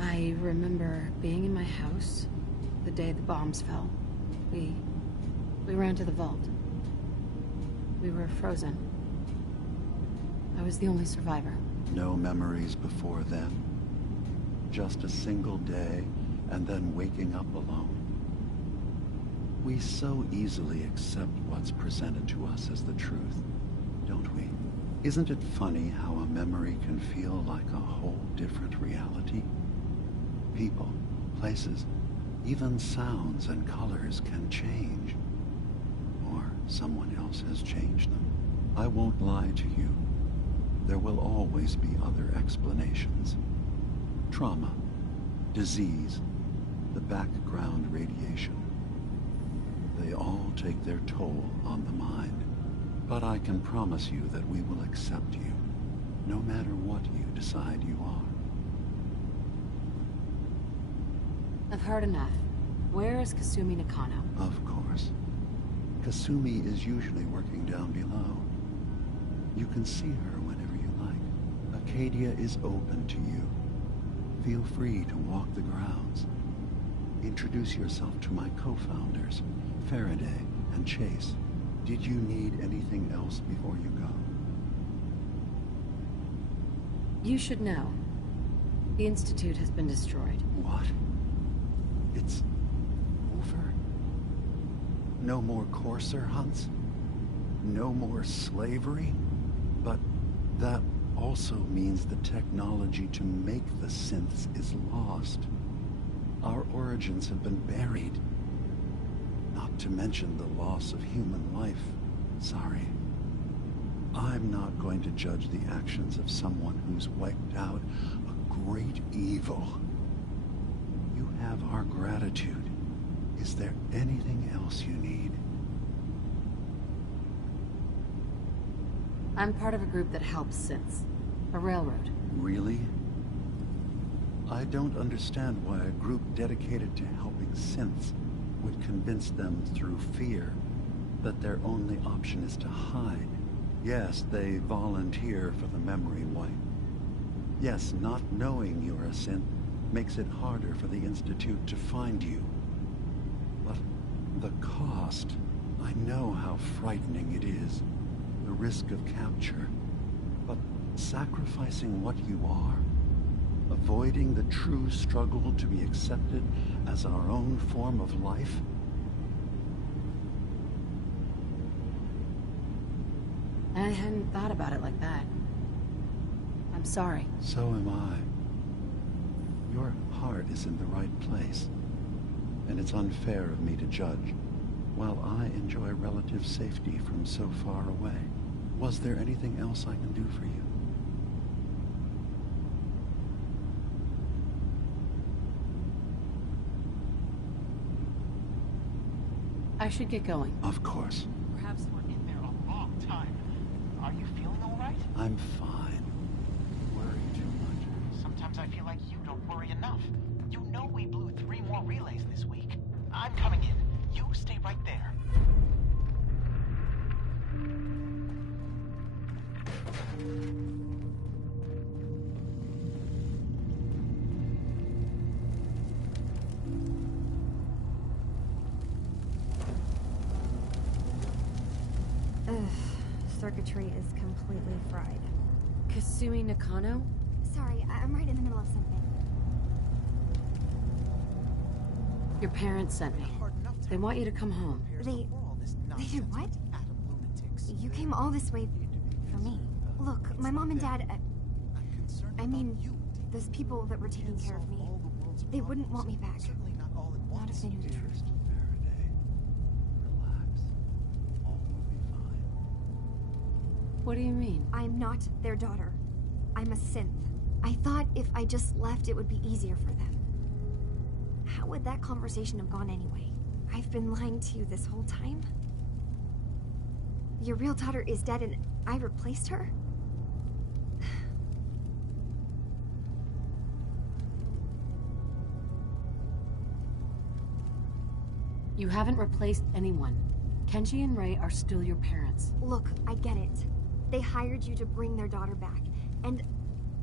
I remember being in my house the day the bombs fell. We ran to the vault. We were frozen. I was the only survivor. No memories before then? Just a single day, and then waking up alone? We so easily accept what's presented to us as the truth, don't we? Isn't it funny how a memory can feel like a whole different reality? People, places, even sounds and colors can change. Or someone else has changed them. I won't lie to you. There will always be other explanations. Trauma, disease, the background radiation. They all take their toll on the mind. But I can promise you that we will accept you. no matter what you decide you are. I've heard enough. Where is Kasumi Nakano? Of course. Kasumi is usually working down below. You can see her whenever you like. Acadia is open to you. Feel free to walk the grounds. Introduce yourself to my co-founders, Faraday and Chase. Did you need anything else before you go? You should know. The Institute has been destroyed. What? It's over? No more courser hunts? No more slavery? But that also means the technology to make the synths is lost. Our origins have been buried. Not to mention the loss of human life. Sorry. I'm not going to judge the actions of someone who's wiped out a great evil. You have our gratitude. Is there anything else you need? I'm part of a group that helps synths. A railroad. Really? I don't understand why a group dedicated to helping synths would convince them through fear that their only option is to hide. Yes, they volunteer for the memory wipe. Yes, not knowing you're a synth makes it harder for the Institute to find you. But the cost, I know how frightening it is. The risk of capture. But sacrificing what you are, avoiding the true struggle to be accepted as our own form of life? I hadn't thought about it like that. I'm sorry. So am I. Your heart is in the right place, and it's unfair of me to judge, while I enjoy relative safety from so far away. Was there anything else I can do for you? I should get going. Of course. Perhaps we're in there a long time. Are you feeling all right? I'm fine. You worry too much. Sometimes I feel like you don't worry enough. You know we blew 3 more relays this week. I'm coming in. You stay right there. Circuitry is completely fried. Kasumi Nakano? Sorry, I'm right in the middle of something. Your parents sent me. They want you to come home. They did what? You came all this way for me. Look, my mom and dad, I mean, those people that were taking care of me, they wouldn't want me back. Not if they knew the truth. What do you mean? I'm not their daughter. I'm a synth. I thought if I just left, it would be easier for them. How would that conversation have gone anyway? I've been lying to you this whole time? Your real daughter is dead and I replaced her? You haven't replaced anyone. Kenji and Rei are still your parents. Look, I get it. They hired you to bring their daughter back, and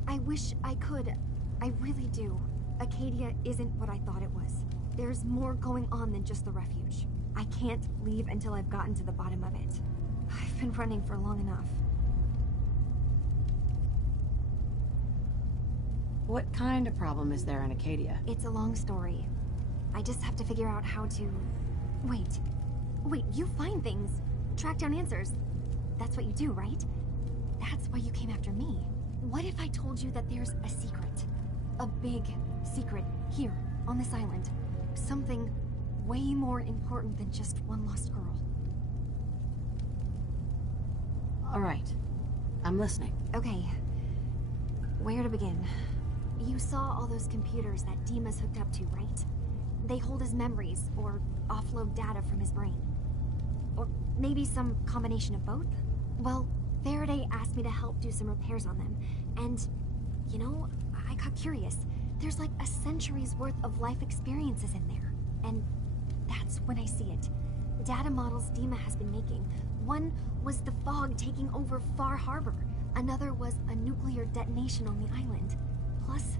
I wish I could. I really do. Acadia isn't what I thought it was. There's more going on than just the refuge. I can't leave until I've gotten to the bottom of it. I've been running for long enough. What kind of problem is there in Acadia? It's a long story. I just have to figure out how to... Wait, you find things. Track down answers. That's what you do, right? That's why you came after me. What if I told you that there's a secret? A big secret here, on this island. Something way more important than just one lost girl. All right. I'm listening. Okay. Where to begin? You saw all those computers that Dima's hooked up to, right? They hold his memories, or offload data from his brain. Or maybe some combination of both? Well, Faraday asked me to help do some repairs on them. And, you know, I got curious. There's like a century's worth of life experiences in there. And that's when I see it. Data models Dima has been making. One was the fog taking over Far Harbor. Another was a nuclear detonation on the island. Plus,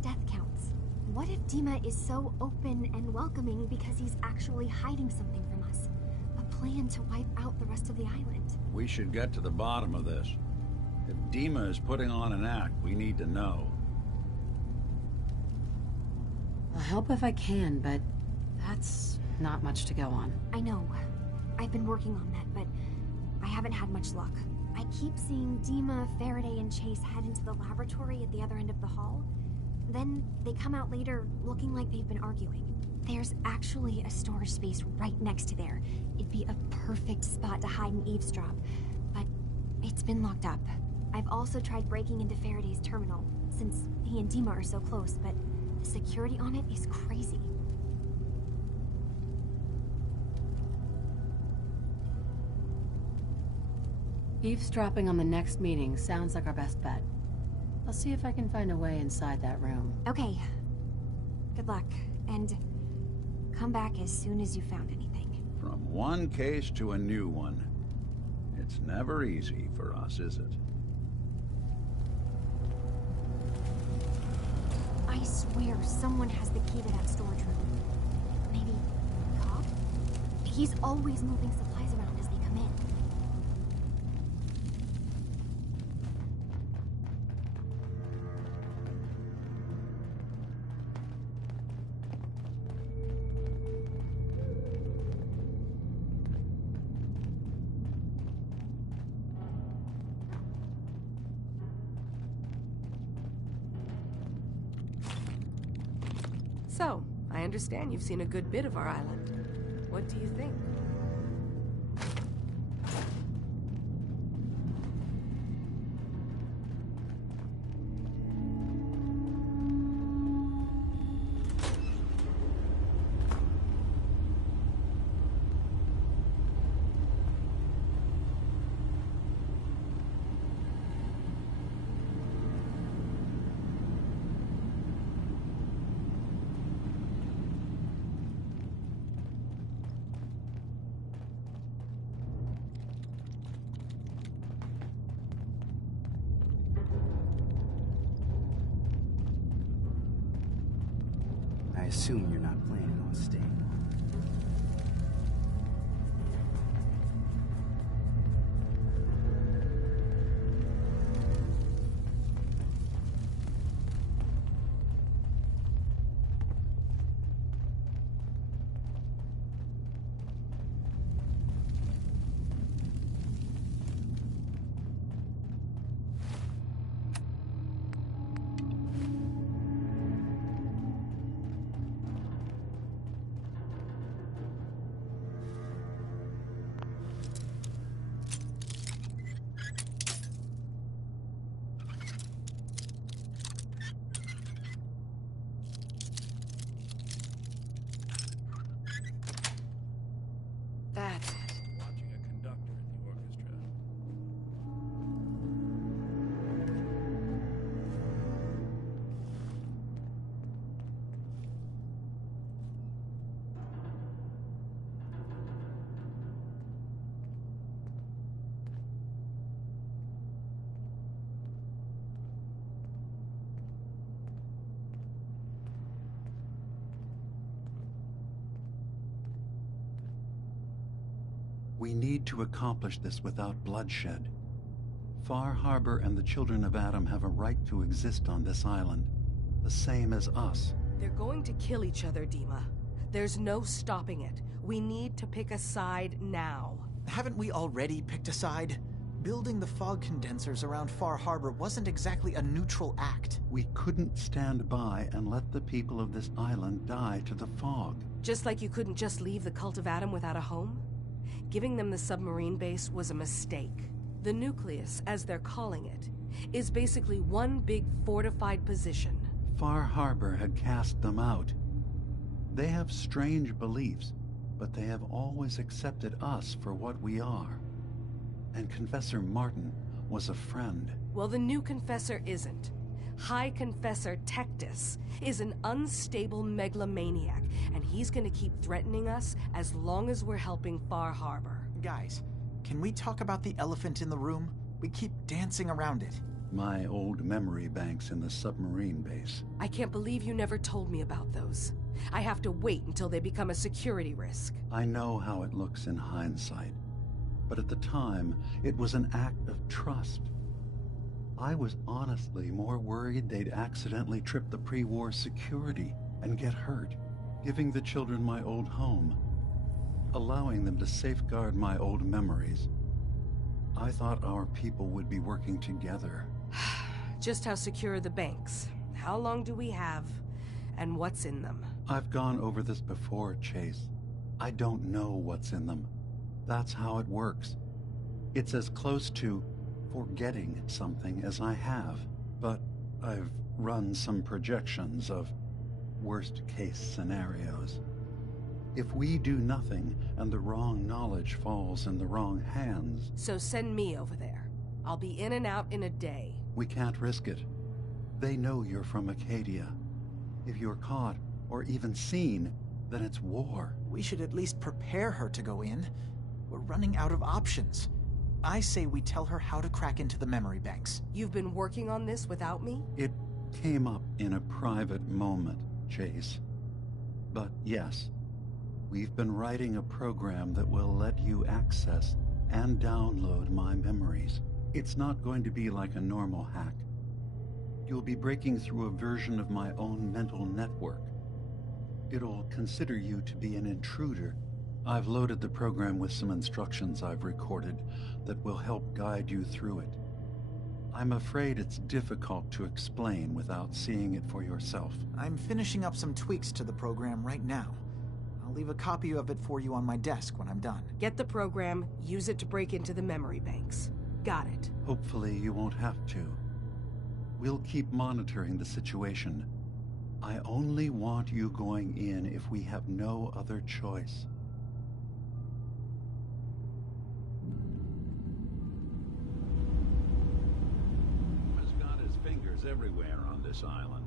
death counts. What if Dima is so open and welcoming because he's actually hiding something from us? A plan to wipe out the rest of the island. We should get to the bottom of this. If Dima is putting on an act, we need to know. I'll help if I can, but that's not much to go on. I know. I've been working on that, but I haven't had much luck. I keep seeing Dima, Faraday, and Chase head into the laboratory at the other end of the hall. Then they come out later looking like they've been arguing. There's actually a storage space right next to there. It'd be a perfect spot to hide and eavesdrop, but it's been locked up. I've also tried breaking into Faraday's terminal, since he and Dima are so close, but the security on it is crazy. Eavesdropping on the next meeting sounds like our best bet. I'll see if I can find a way inside that room. Okay. Good luck, and come back as soon as you found anything. From one case to a new one. It's never easy for us, is it? I swear someone has the key to that storage room. Maybe Cobb? He's always moving supplies around as they come in. So, I understand you've seen a good bit of our island. What do you think? I assume you're not planning on staying on. That's it. Watching a conductor at the orchestra. We need to accomplish this without bloodshed. Far Harbor and the Children of Adam have a right to exist on this island, the same as us. They're going to kill each other, Dima. There's no stopping it. We need to pick a side now. Haven't we already picked a side? Building the fog condensers around Far Harbor wasn't exactly a neutral act. We couldn't stand by and let the people of this island die to the fog. Just like you couldn't just leave the Cult of Adam without a home? Giving them the submarine base was a mistake. The nucleus, as they're calling it, is basically one big fortified position. Far Harbor had cast them out. They have strange beliefs, but they have always accepted us for what we are. And Confessor Martin was a friend. Well, the new Confessor isn't. High Confessor Tectus is an unstable megalomaniac, and he's gonna keep threatening us as long as we're helping Far Harbor. Guys, can we talk about the elephant in the room? We keep dancing around it. My old memory banks in the submarine base. I can't believe you never told me about those. I have to wait until they become a security risk. I know how it looks in hindsight, but at the time, it was an act of trust. I was honestly more worried they'd accidentally trip the pre-war security and get hurt, giving the children my old home, allowing them to safeguard my old memories. I thought our people would be working together. Just how secure are the banks? How long do we have? And what's in them? I've gone over this before, Chase. I don't know what's in them. That's how it works. It's as close to forgetting something as I have, but I've run some projections of worst-case scenarios. If we do nothing and the wrong knowledge falls in the wrong hands... So send me over there. I'll be in and out in a day. We can't risk it. They know you're from Acadia. If you're caught, or even seen, then it's war. We should at least prepare her to go in. We're running out of options. I say we tell her how to crack into the memory banks. You've been working on this without me? It came up in a private moment, Chase. But yes, we've been writing a program that will let you access and download my memories. It's not going to be like a normal hack. You'll be breaking through a version of my own mental network. It'll consider you to be an intruder. I've loaded the program with some instructions I've recorded that will help guide you through it. I'm afraid it's difficult to explain without seeing it for yourself. I'm finishing up some tweaks to the program right now. I'll leave a copy of it for you on my desk when I'm done. Get the program, use it to break into the memory banks. Got it. Hopefully you won't have to. We'll keep monitoring the situation. I only want you going in if we have no other choice. Has got his fingers everywhere on this island.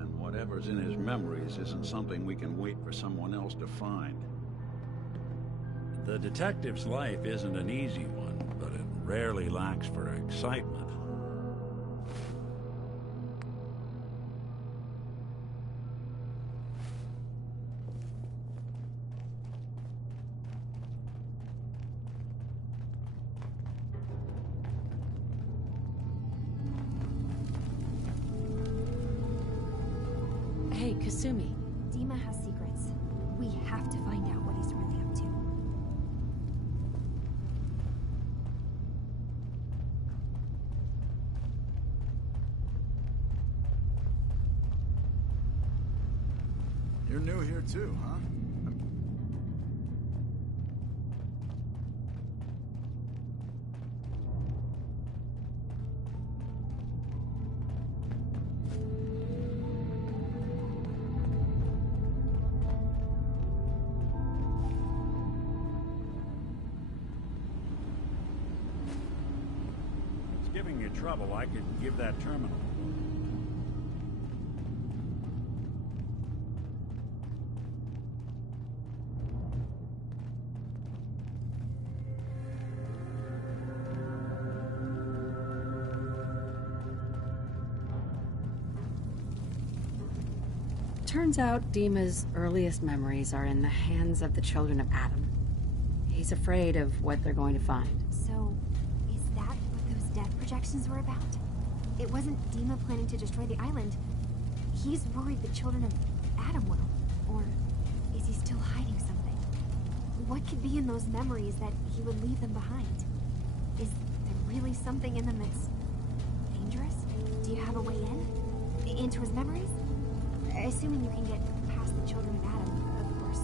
And whatever's in his memories isn't something we can wait for someone else to find. The detective's life isn't an easy one, but it rarely lacks for excitement. Hey, Kasumi. Dima has secrets. We have to find out what he's really up to. You're new here too, huh? If it's giving you trouble, I could give that terminal. Turns out Dima's earliest memories are in the hands of the children of Adam. He's afraid of what they're going to find. So, is that what those death projections were about? It wasn't Dima planning to destroy the island. He's worried the children of Adam will. Or is he still hiding something? What could be in those memories that he would leave them behind? Is there really something in them that's dangerous? Do you have a way in? Into his memories? Assuming you can get past the children of Adam, of course.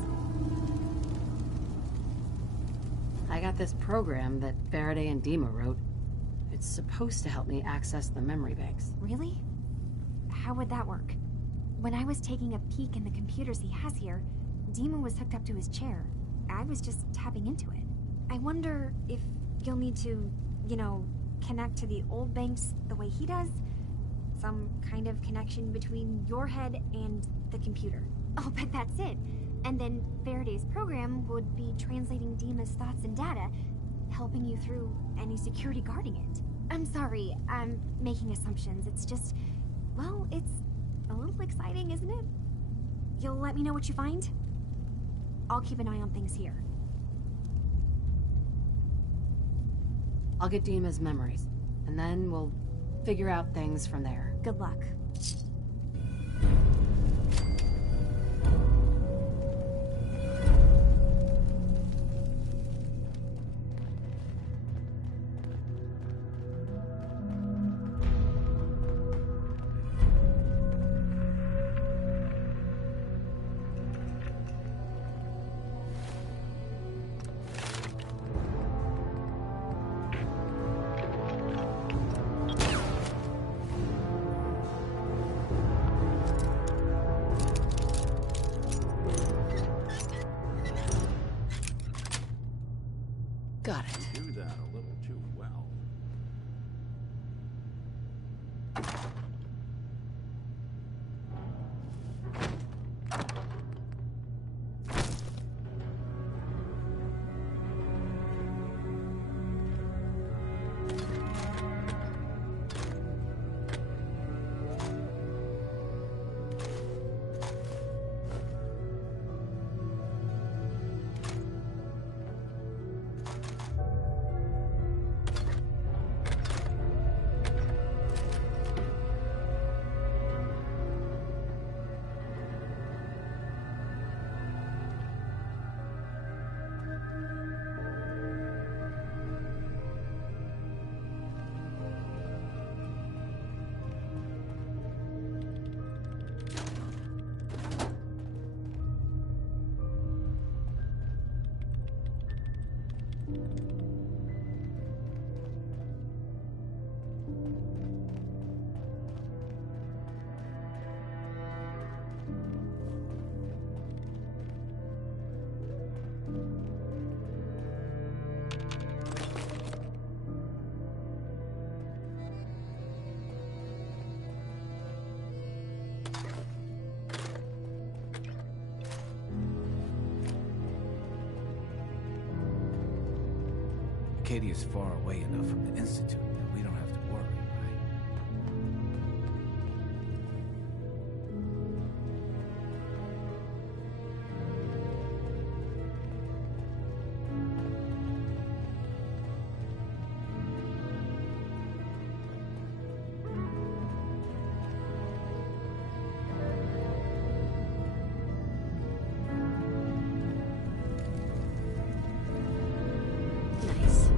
I got this program that Faraday and Dima wrote. It's supposed to help me access the memory banks. Really? How would that work? When I was taking a peek in the computers he has here, Dima was hooked up to his chair. I was just tapping into it. I wonder if You'll need to, you know, connect to the old banks the way he does. Some kind of connection between your head and the computer. Oh, but that's it. And then Faraday's program would be translating Dima's thoughts and data, helping you through any security guarding it. I'm sorry, I'm making assumptions. It's just, well, it's a little exciting, isn't it? You'll let me know what you find? I'll keep an eye on things here. I'll get Dima's memories, and then we'll figure out things from there. Good luck. Got it. Do that a little too well. Acadia's far away enough from the Institute that we don't have to worry, right? Nice.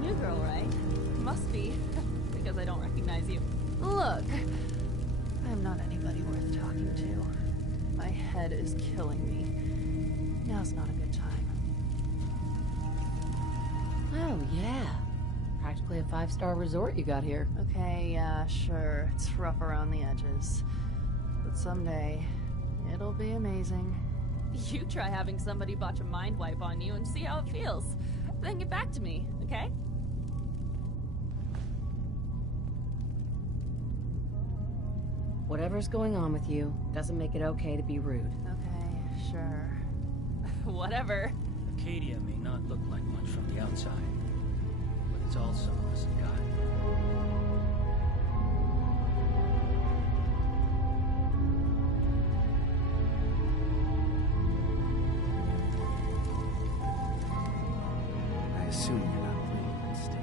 New girl, right? Must be, because I don't recognize you. Look, I'm not anybody worth talking to. My head is killing me. Now's not a good time. Oh, yeah. Practically a 5-star resort you got here. Okay, yeah, sure. It's rough around the edges. But someday, it'll be amazing. You try having somebody botch a mind wipe on you and see how it feels. Then get back to me, okay? Whatever's going on with you doesn't make it okay to be rude. Okay, sure. Whatever. Acadia may not look like much from the outside, but it's all some of us have got. I assume you're not leaving, Steve.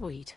Sweet.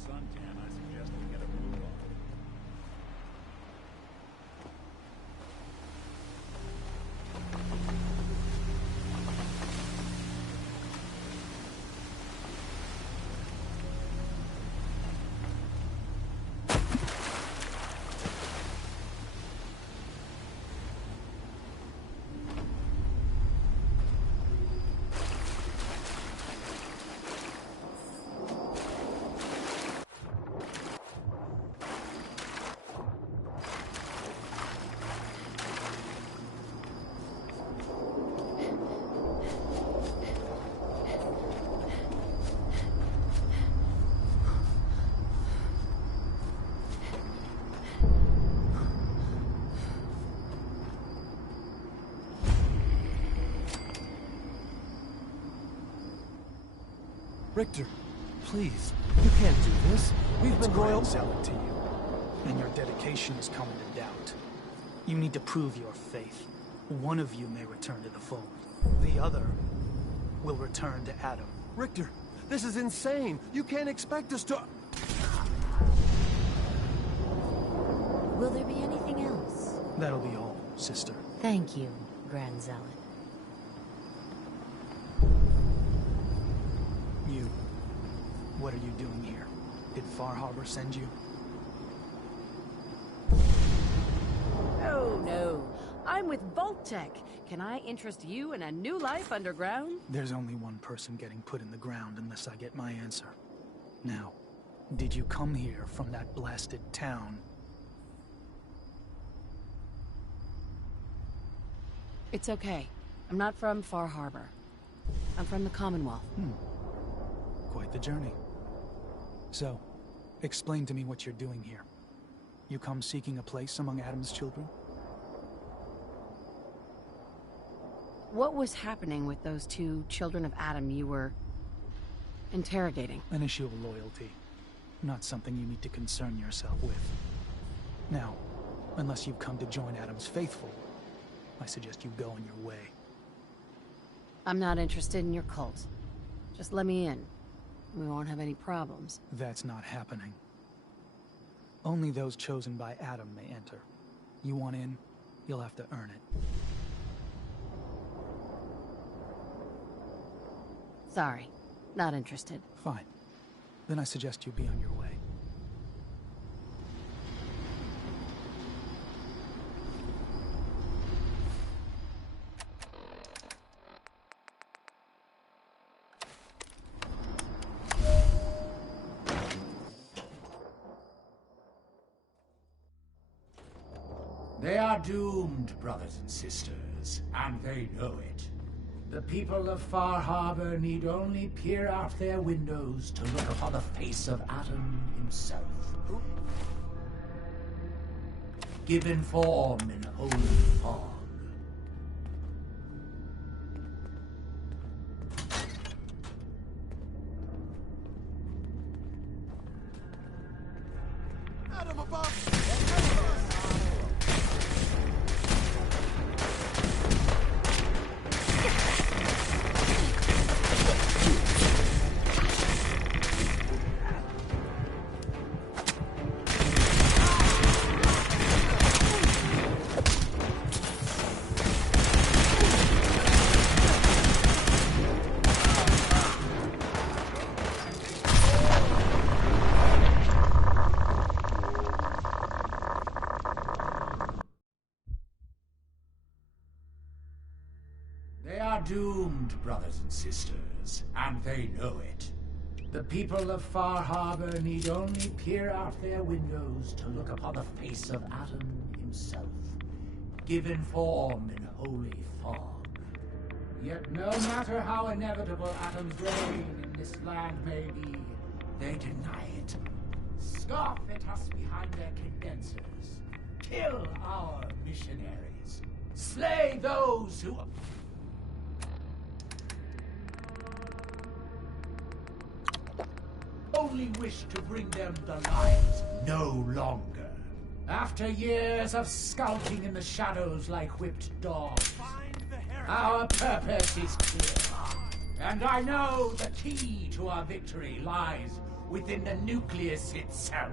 suntan, I suggest we get a move on. Richter, Please, you can't do this. We've been loyal. Zealot to you, and your dedication is coming to doubt. You need to prove your faith. One of you may return to the fold. The other will return to Adam. Richter, this is insane. You can't expect us to... Will there be anything else? That'll be all, sister. Thank you, Grand Zealot. You. What are you doing here? Did Far Harbor send you? Oh, no. I'm with Vault-Tec. Can I interest you in a new life underground? There's only one person getting put in the ground unless I get my answer. Now, did you come here from that blasted town? It's okay. I'm not from Far Harbor. I'm from the Commonwealth. Quite the journey. So, explain to me what you're doing here. You come seeking a place among Adam's children? What was happening with those two children of Adam you were interrogating? An issue of loyalty. Not something you need to concern yourself with. Now, unless you've come to join Adam's faithful, I suggest you go on your way. I'm not interested in your cult. Just let me in. We won't have any problems. That's not happening. Only those chosen by Adam may enter. You want in, you'll have to earn it. Sorry, not interested. Fine. Then I suggest you be on your way. They are doomed, brothers and sisters, and they know it. The people of Far Harbor need only peer out their windows to look upon the face of Adam himself. Given form in holy fog. Adam above! They are doomed, brothers and sisters, and they know it. The people of Far Harbor need only peer out their windows to look upon the face of Adam himself, given form in holy fog. Yet no matter how inevitable Adam's reign in this land may be, they deny it. Scoff at us behind their condensers. Kill our missionaries. Slay those who... only wish to bring them the light no longer. After years of skulking in the shadows like whipped dogs, our purpose is clear. And I know the key to our victory lies within the nucleus itself.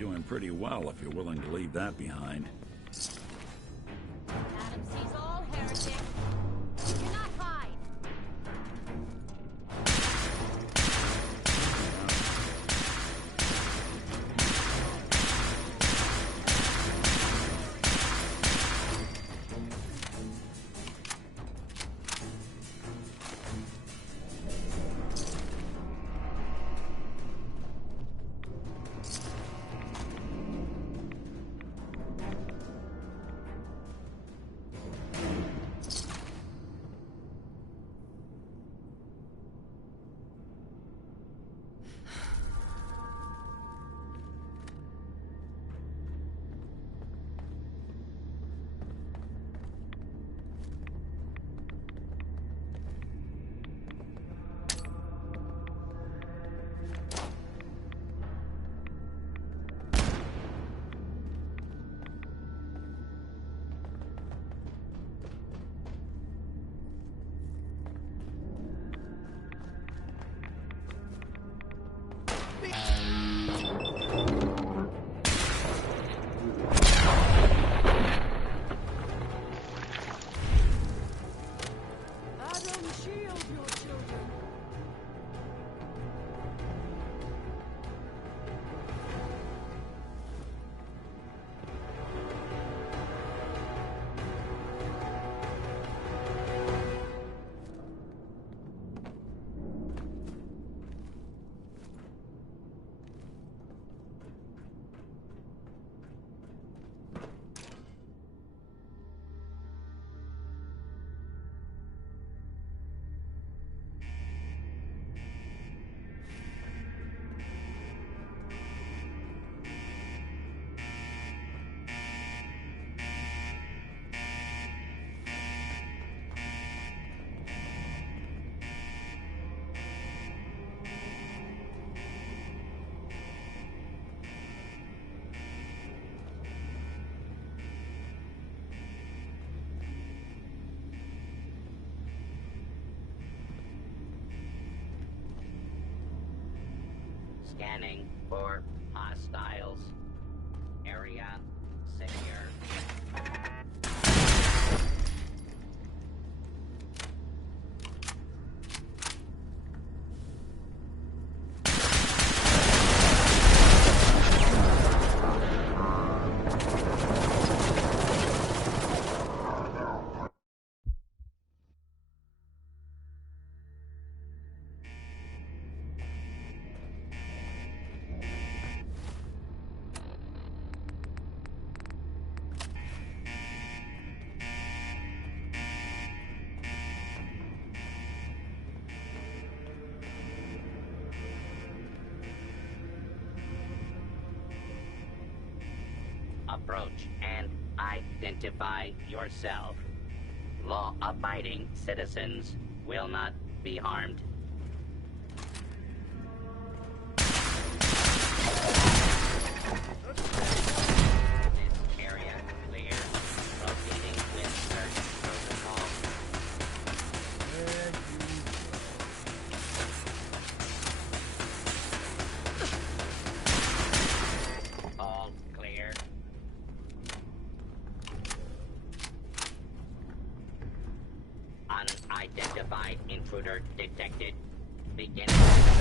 doing pretty well if you're willing to leave that behind. Adam sees all, heretic. You cannot hide. Scanning for hostiles. Area secure. Approach and identify yourself. Law-abiding citizens will not be harmed. This area clear. Proceeding with search protocol. All clear. Unidentified intruder detected. Begin search.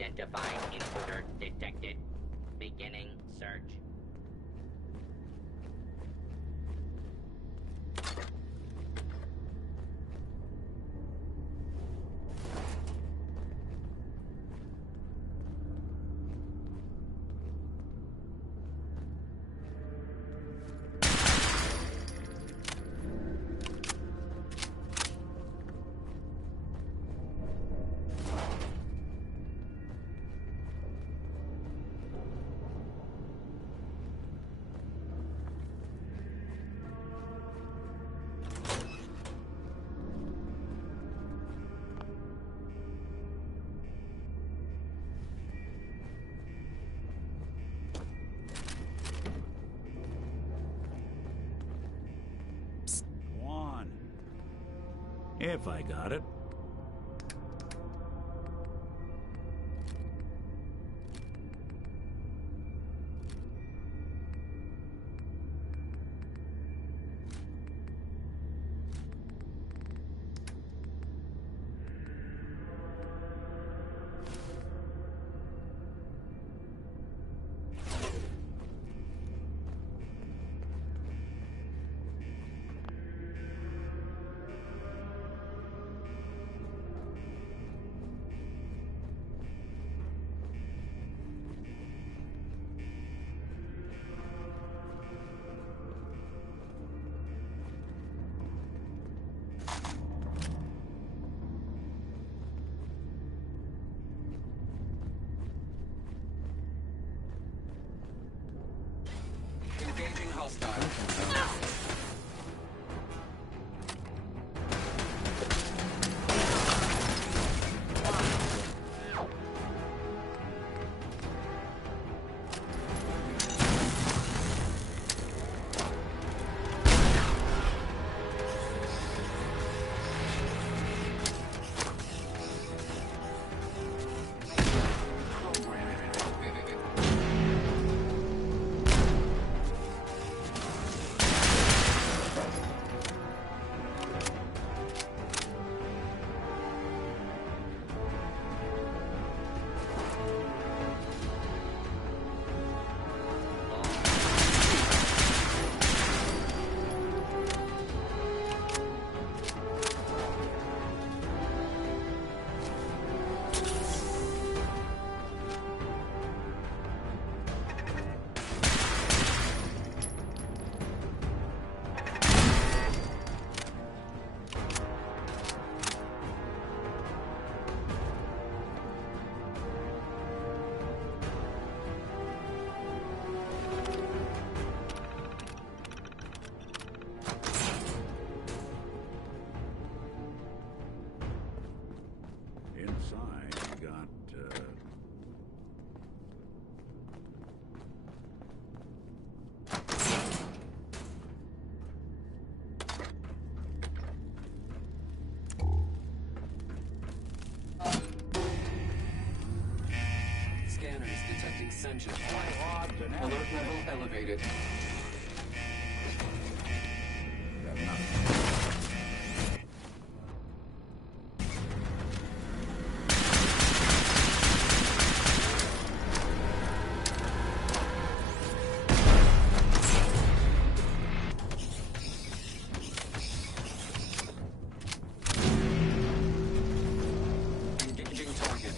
Unidentified intruder detected. Beginning search. Go on. If I got it. Engaging hostile. Inside, you got, Scanners detecting sentient. Alert level elevated. Engaging target.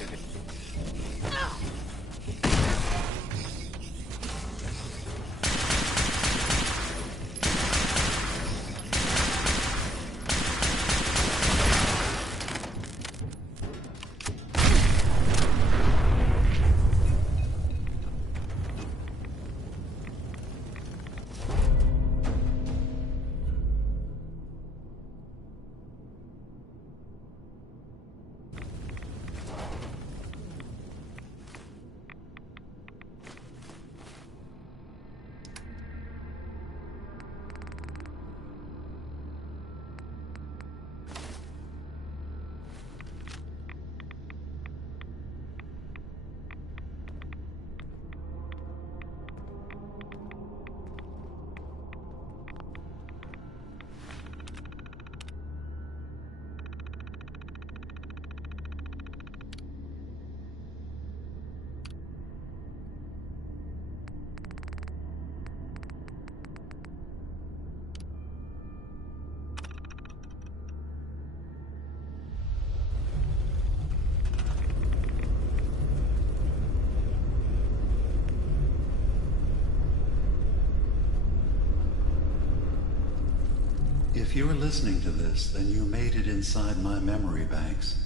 If you're listening to this, then you made it inside my memory banks.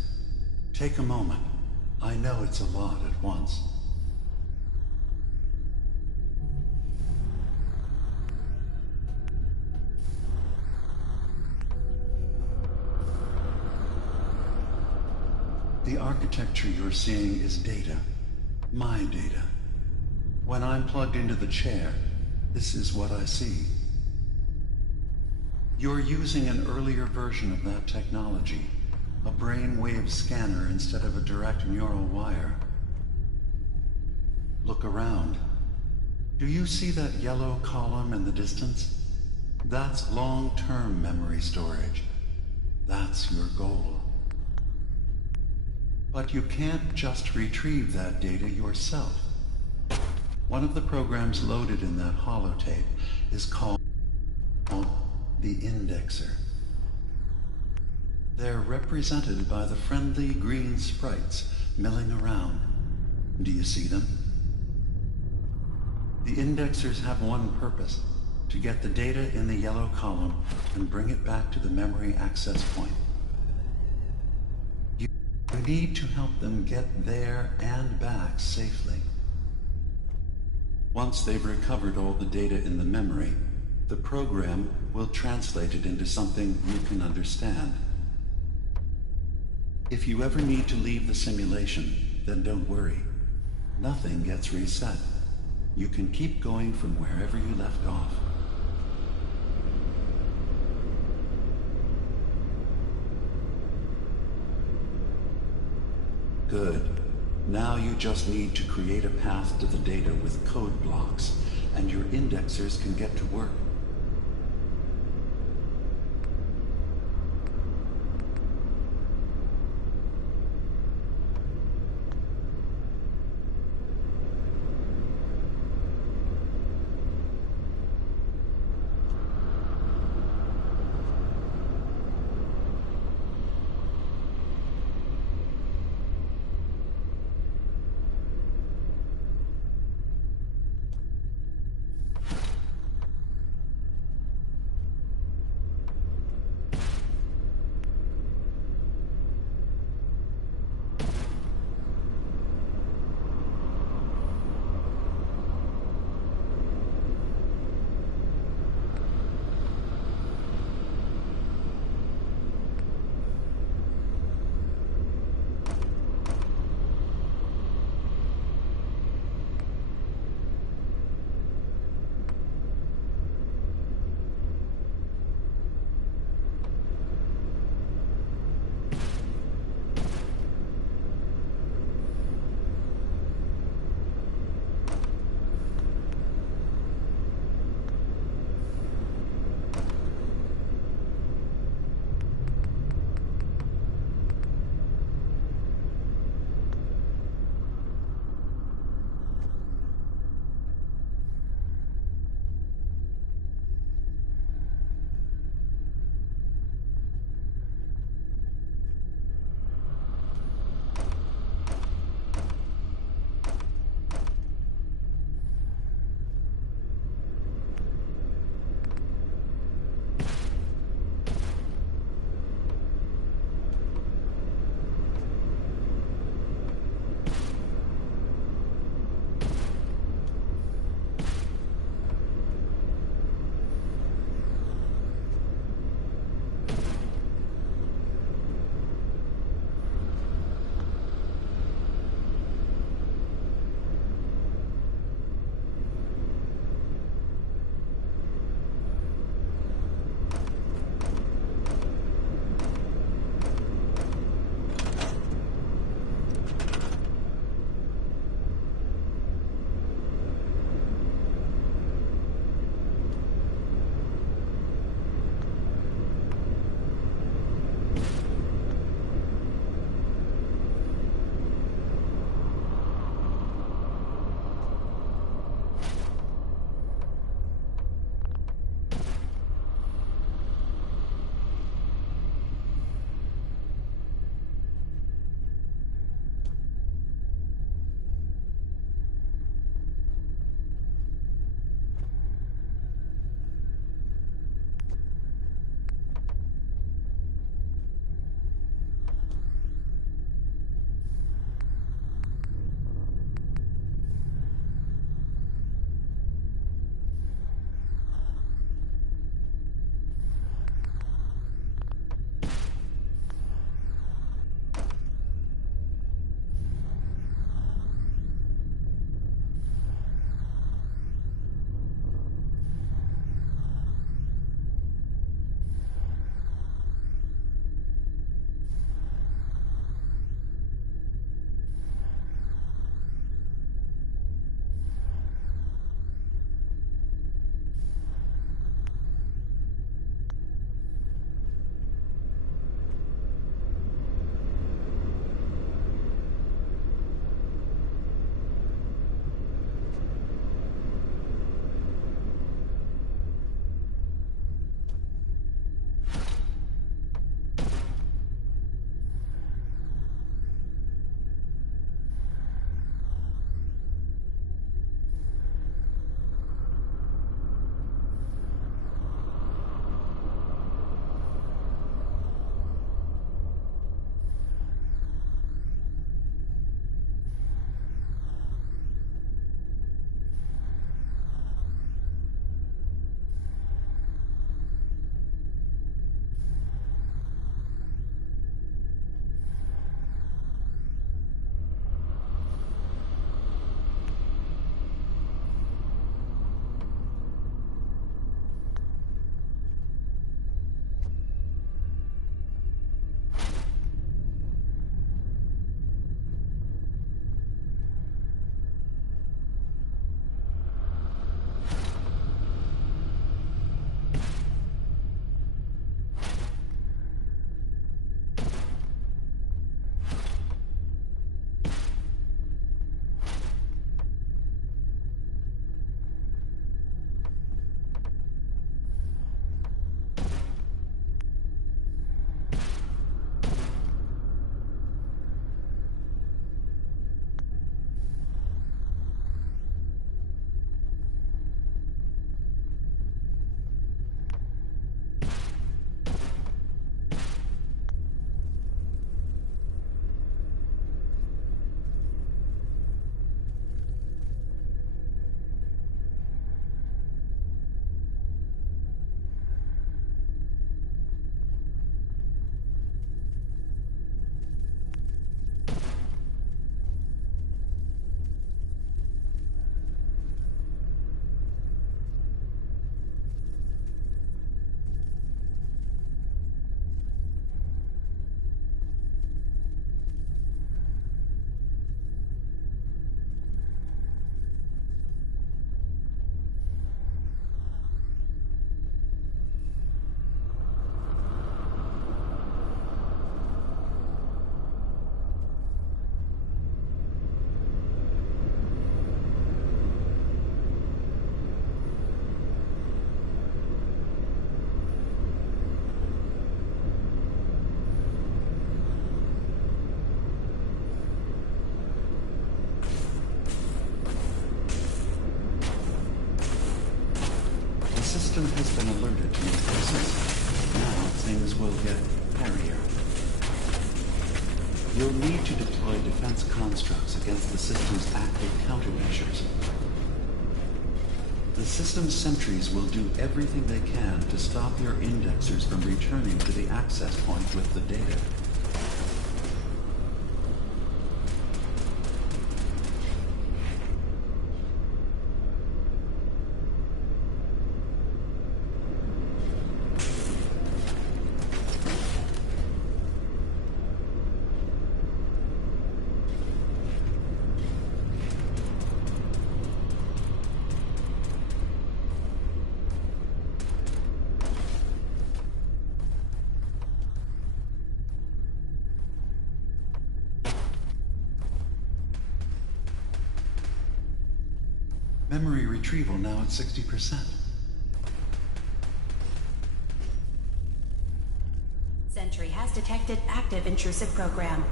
Take a moment. I know it's a lot at once. The architecture you're seeing is data. My data. When I'm plugged into the chair, this is what I see. You're using an earlier version of that technology, a brainwave scanner instead of a direct neural wire. Look around. Do you see that yellow column in the distance? That's long-term memory storage. That's your goal. But you can't just retrieve that data yourself. One of the programs loaded in that holotape is called the Indexer. They're represented by the friendly green sprites milling around. Do you see them? The Indexers have one purpose: to get the data in the yellow column and bring it back to the memory access point. You need to help them get there and back safely. Once they've recovered all the data in the memory, the program will translate it into something you can understand. If you ever need to leave the simulation, then don't worry. Nothing gets reset. You can keep going from wherever you left off. Good. Now you just need to create a path to the data with code blocks, and your indexers can get to work. alerted to your presence. Now things will get hairier. You'll need to deploy defense constructs against the system's active countermeasures. The system's sentries will do everything they can to stop your indexers from returning to the access point with the data. Memory retrieval now at 60%. Sentry has detected active intrusive program.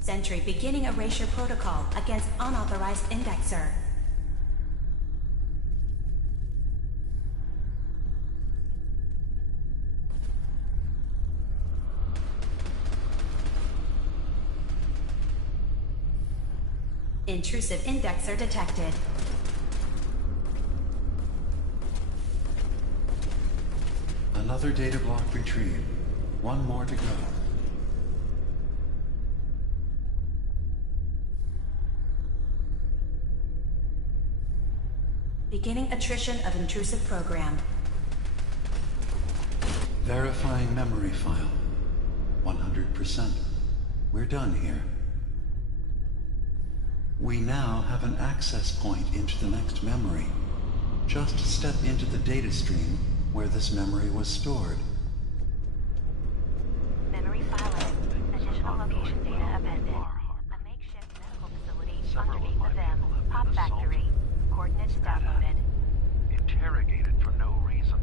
Sentry beginning erasure protocol against unauthorized indexer. Intrusive indexer detected. Another data block retrieved. One more to go. Beginning attrition of intrusive program. Verifying memory file. 100%. We're done here. We now have an access point into the next memory. Just step into the data stream where this memory was stored. Memory filing. Additional location data appended. A makeshift medical facility underneath the Zem. Pop factory. Coordinates downloaded. Interrogated for no reason.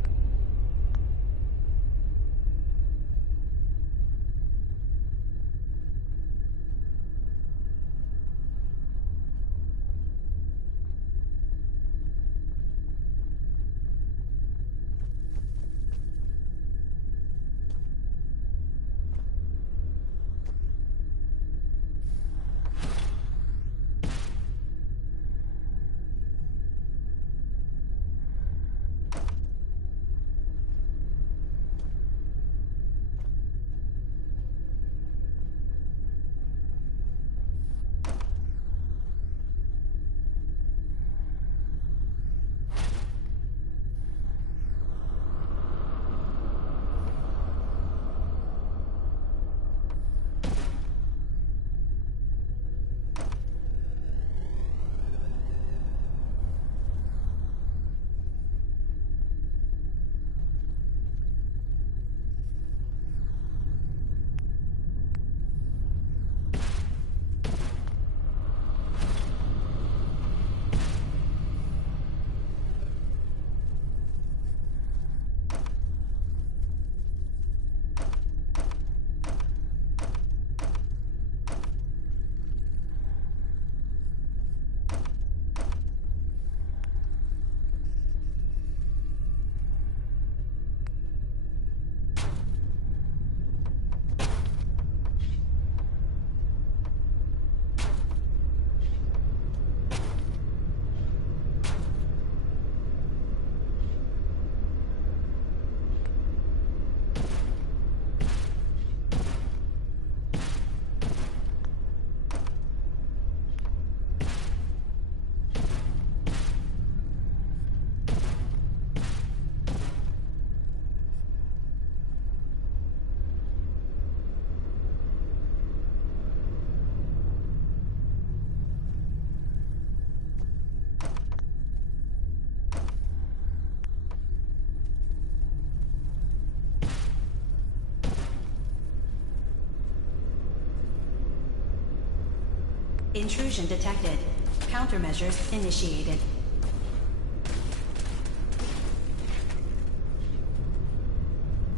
Intrusion detected. Countermeasures initiated.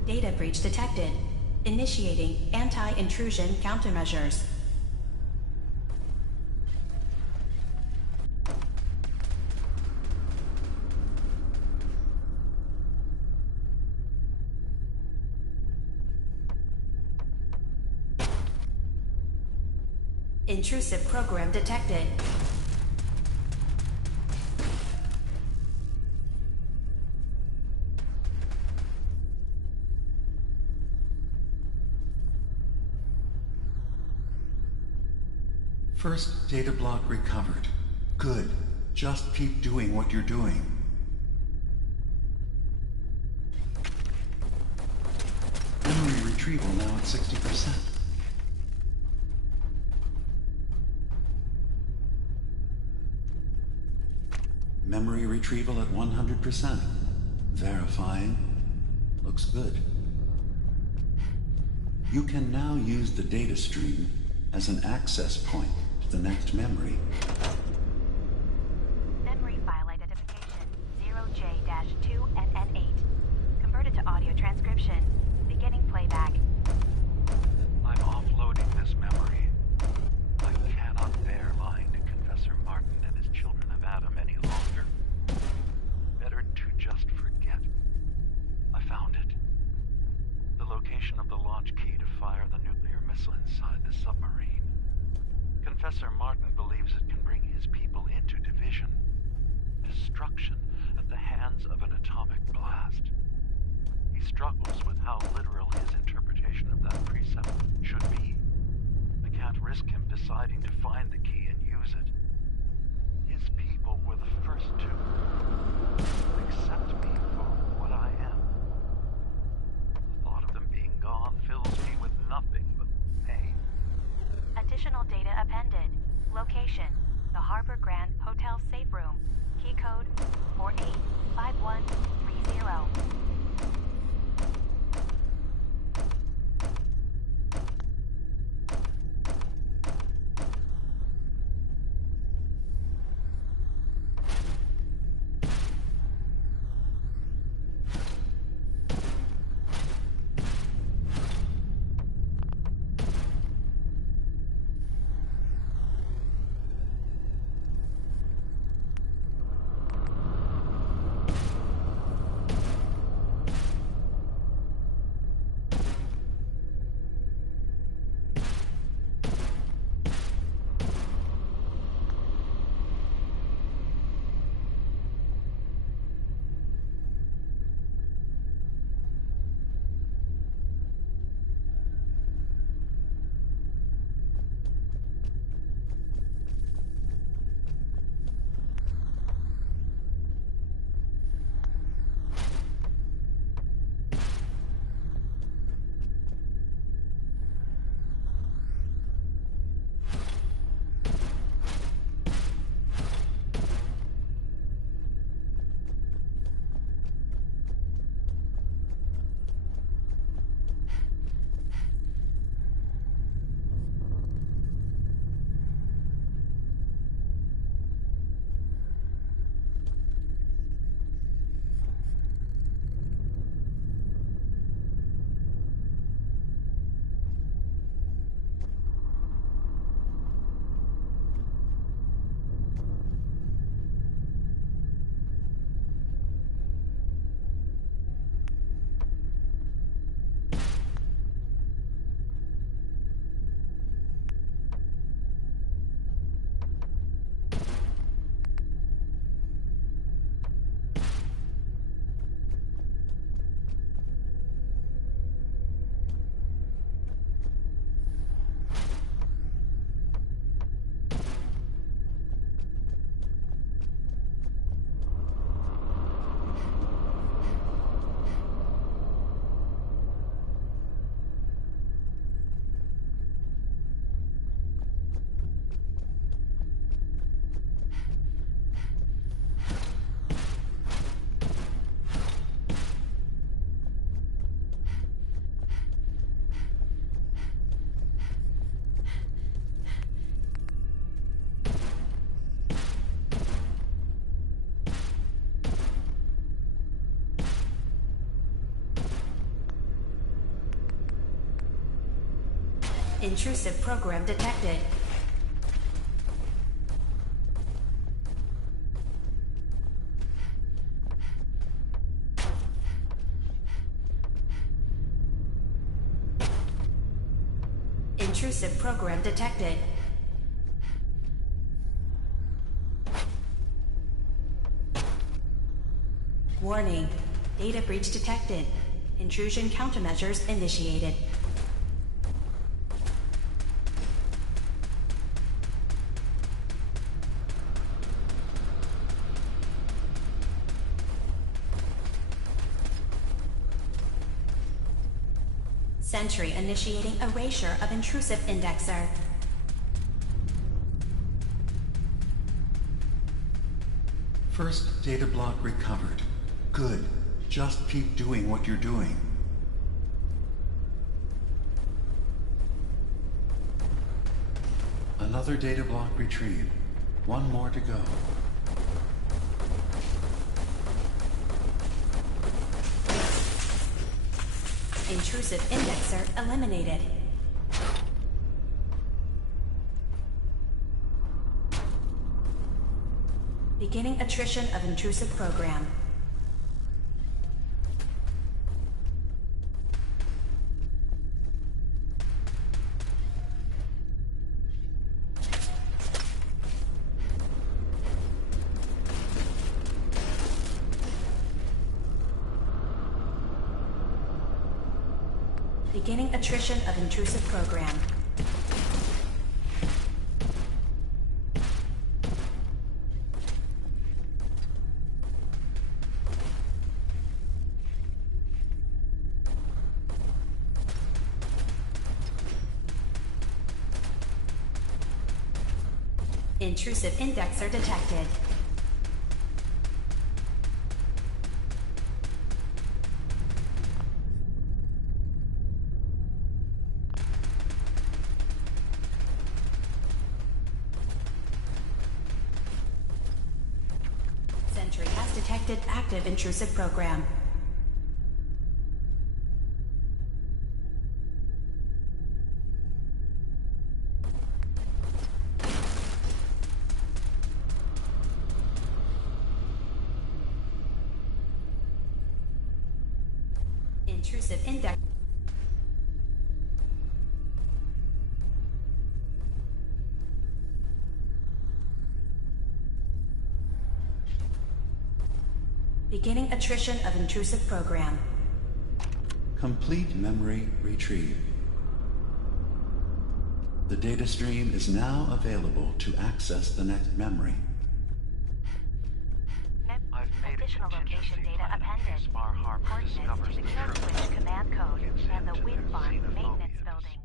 Data breach detected. Initiating anti-intrusion countermeasures. Intrusive program detected. First data block recovered. Good. Just keep doing what you're doing. Memory retrieval now at 60%. Memory retrieval at 100%. Verifying. Looks good. You can now use the data stream as an access point to the next memory. Memory file identification 0J-2NN8. Converted to audio transcription. Beginning playback. I'm offloading this memory. I cannot bear lying to Confessor Martin and his children of Adam any longer. Better to just forget. I found it. The location of the launch key to fire the nuclear missile inside the submarine. Confessor Martin believes it can bring his people into division. Destruction at the hands of an atomic blast. He struggles with how literal his interpretation of that precept should be. I can't risk him deciding to find the key and use it. His people were the first to accept me for what I am. The thought of them being gone fills me with nothing but pain. Additional data appended. Location: the Harbor Grand Hotel safe room. Key code 485130. Intrusive program detected. Intrusive program detected. Warning. Data breach detected. Intrusion countermeasures initiated. Sentry initiating erasure of intrusive indexer. First data block recovered. Good. Just keep doing what you're doing. Another data block retrieved. One more to go. Intrusive indexer eliminated. Beginning attrition of intrusive program. Beginning attrition of intrusive program. Intrusive indexer detected. Sentry has detected active intrusive program. Intrusive index. Beginning attrition of intrusive program. Complete memory retrieved. The data stream is now available to access the next memory. Additional location data appended. Coordinates to the kill switch command code and the wind farm maintenance building.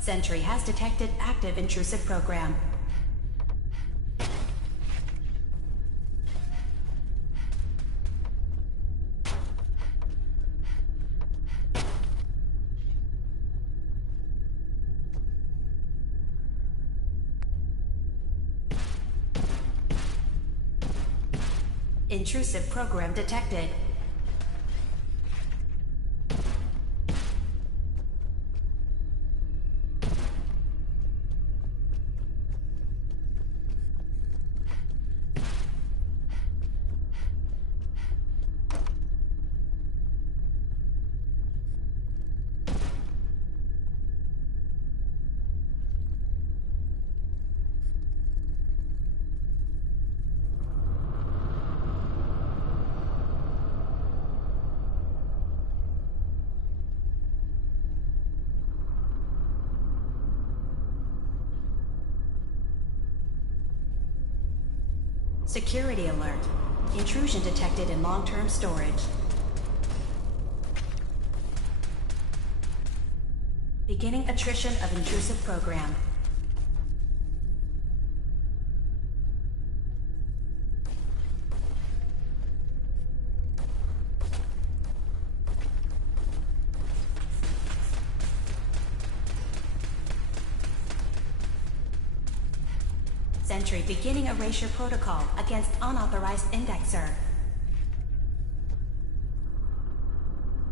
Sentry has detected active intrusive program. Intrusive program detected. Security alert. Intrusion detected in long-term storage. Beginning attrition of intrusive program. Sentry beginning erasure protocol against unauthorized indexer.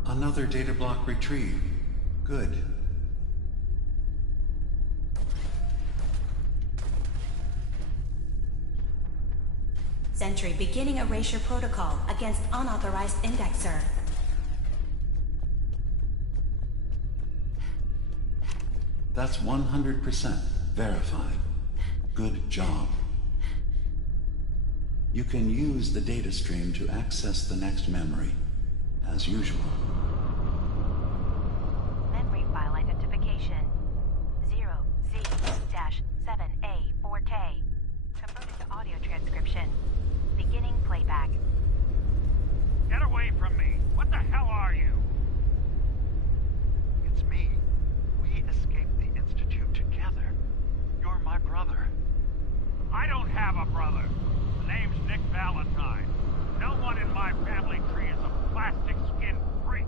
Another data block retrieved. Good. Sentry beginning erasure protocol against unauthorized indexer. That's 100% verified. Good job. You can use the data stream to access the next memory, as usual. Memory file identification 0Z-7A4K. Converted to audio transcription. Beginning playback. Get away from me! What the hell are you? It's me. We escaped the Institute together. You're my brother. I don't have a brother. The name's Nick Valentine. No one in my family tree is a plastic skin freak.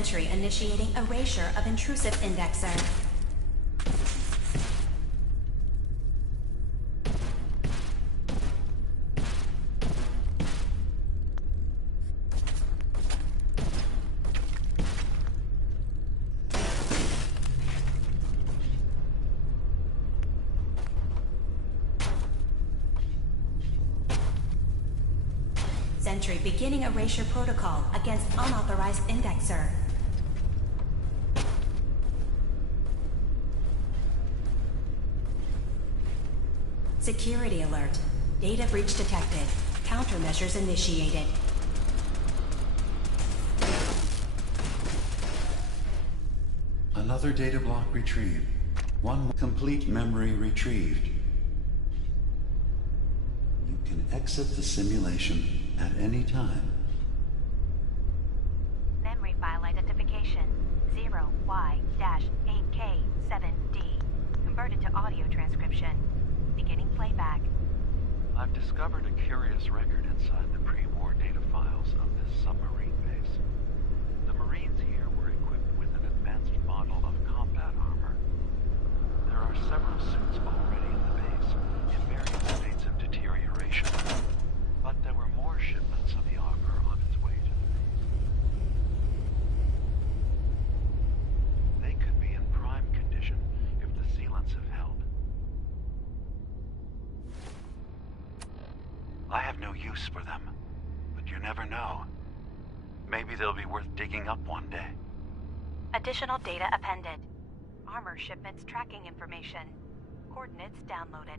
Sentry initiating erasure of intrusive indexer. Sentry beginning erasure protocol against unauthorized indexer. Security alert. Data breach detected. Countermeasures initiated. Another data block retrieved. One complete memory retrieved. You can exit the simulation at any time. Memory file identification 0Y-8K7D. Converted to audio transcription. Beginning playback. I've discovered a curious record inside the pre-war data files of this submarine base. The Marines here were equipped with an advanced model of combat armor. There are several suits already in the base, in various states of deterioration. But there were more shipments of the armor on its way to the base. They could be in prime condition if the sealants have held. I have no use for them, but you never know. Maybe they'll be worth digging up one day. Additional data appended. Armor shipments tracking information. Coordinates downloaded.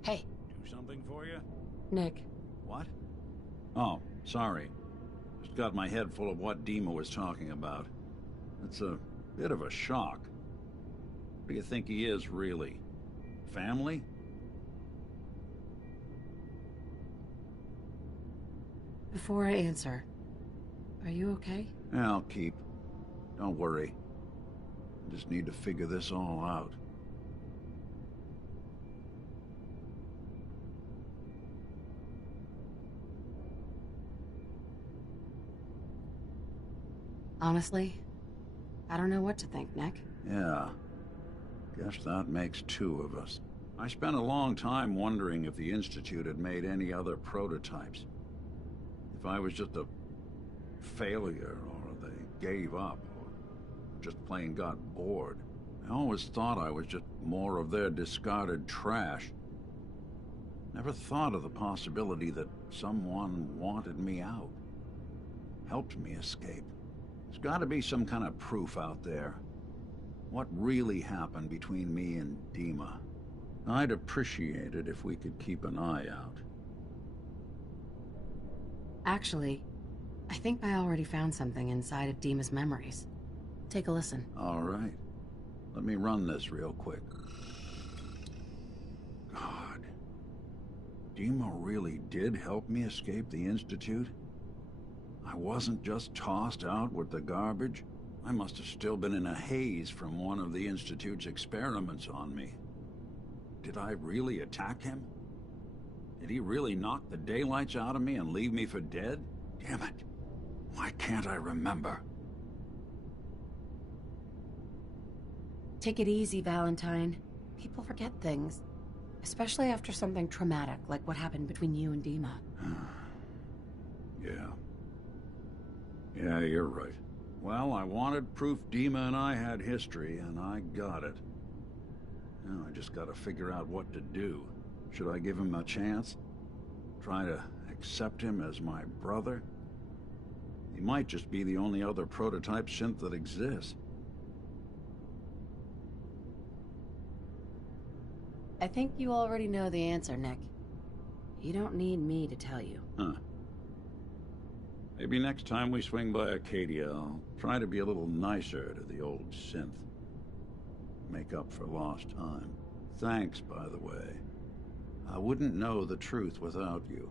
Hey. Do something for you? Nick. What? Oh, sorry. Just got my head full of what Dima was talking about. It's a bit of a shock. What do you think he is, really? Family? Before I answer, are you okay? Yeah, I'll keep. Don't worry. I just need to figure this all out. Honestly, I don't know what to think, Nick. Yeah. Guess that makes two of us. I spent a long time wondering if the Institute had made any other prototypes. If I was just a failure, or they gave up, or just plain got bored. I always thought I was just more of their discarded trash. Never thought of the possibility that someone wanted me out. Helped me escape. There's gotta be some kind of proof out there. What really happened between me and Dima? I'd appreciate it if we could keep an eye out. Actually, I think I already found something inside of Dima's memories. Take a listen. All right. Let me run this real quick. God. Dima really did help me escape the Institute? I wasn't just tossed out with the garbage. I must have still been in a haze from one of the Institute's experiments on me. Did I really attack him? Did he really knock the daylights out of me and leave me for dead? Damn it. Why can't I remember? Take it easy, Valentine. People forget things. Especially after something traumatic, like what happened between you and Dima. Yeah. Yeah, you're right. Well, I wanted proof Dima and I had history, and I got it. Now I just gotta figure out what to do. Should I give him a chance? Try to accept him as my brother? He might just be the only other prototype synth that exists. I think you already know the answer, Nick. You don't need me to tell you. Huh. Maybe next time we swing by Acadia, I'll try to be a little nicer to the old synth. Make up for lost time. Thanks, by the way. I wouldn't know the truth without you.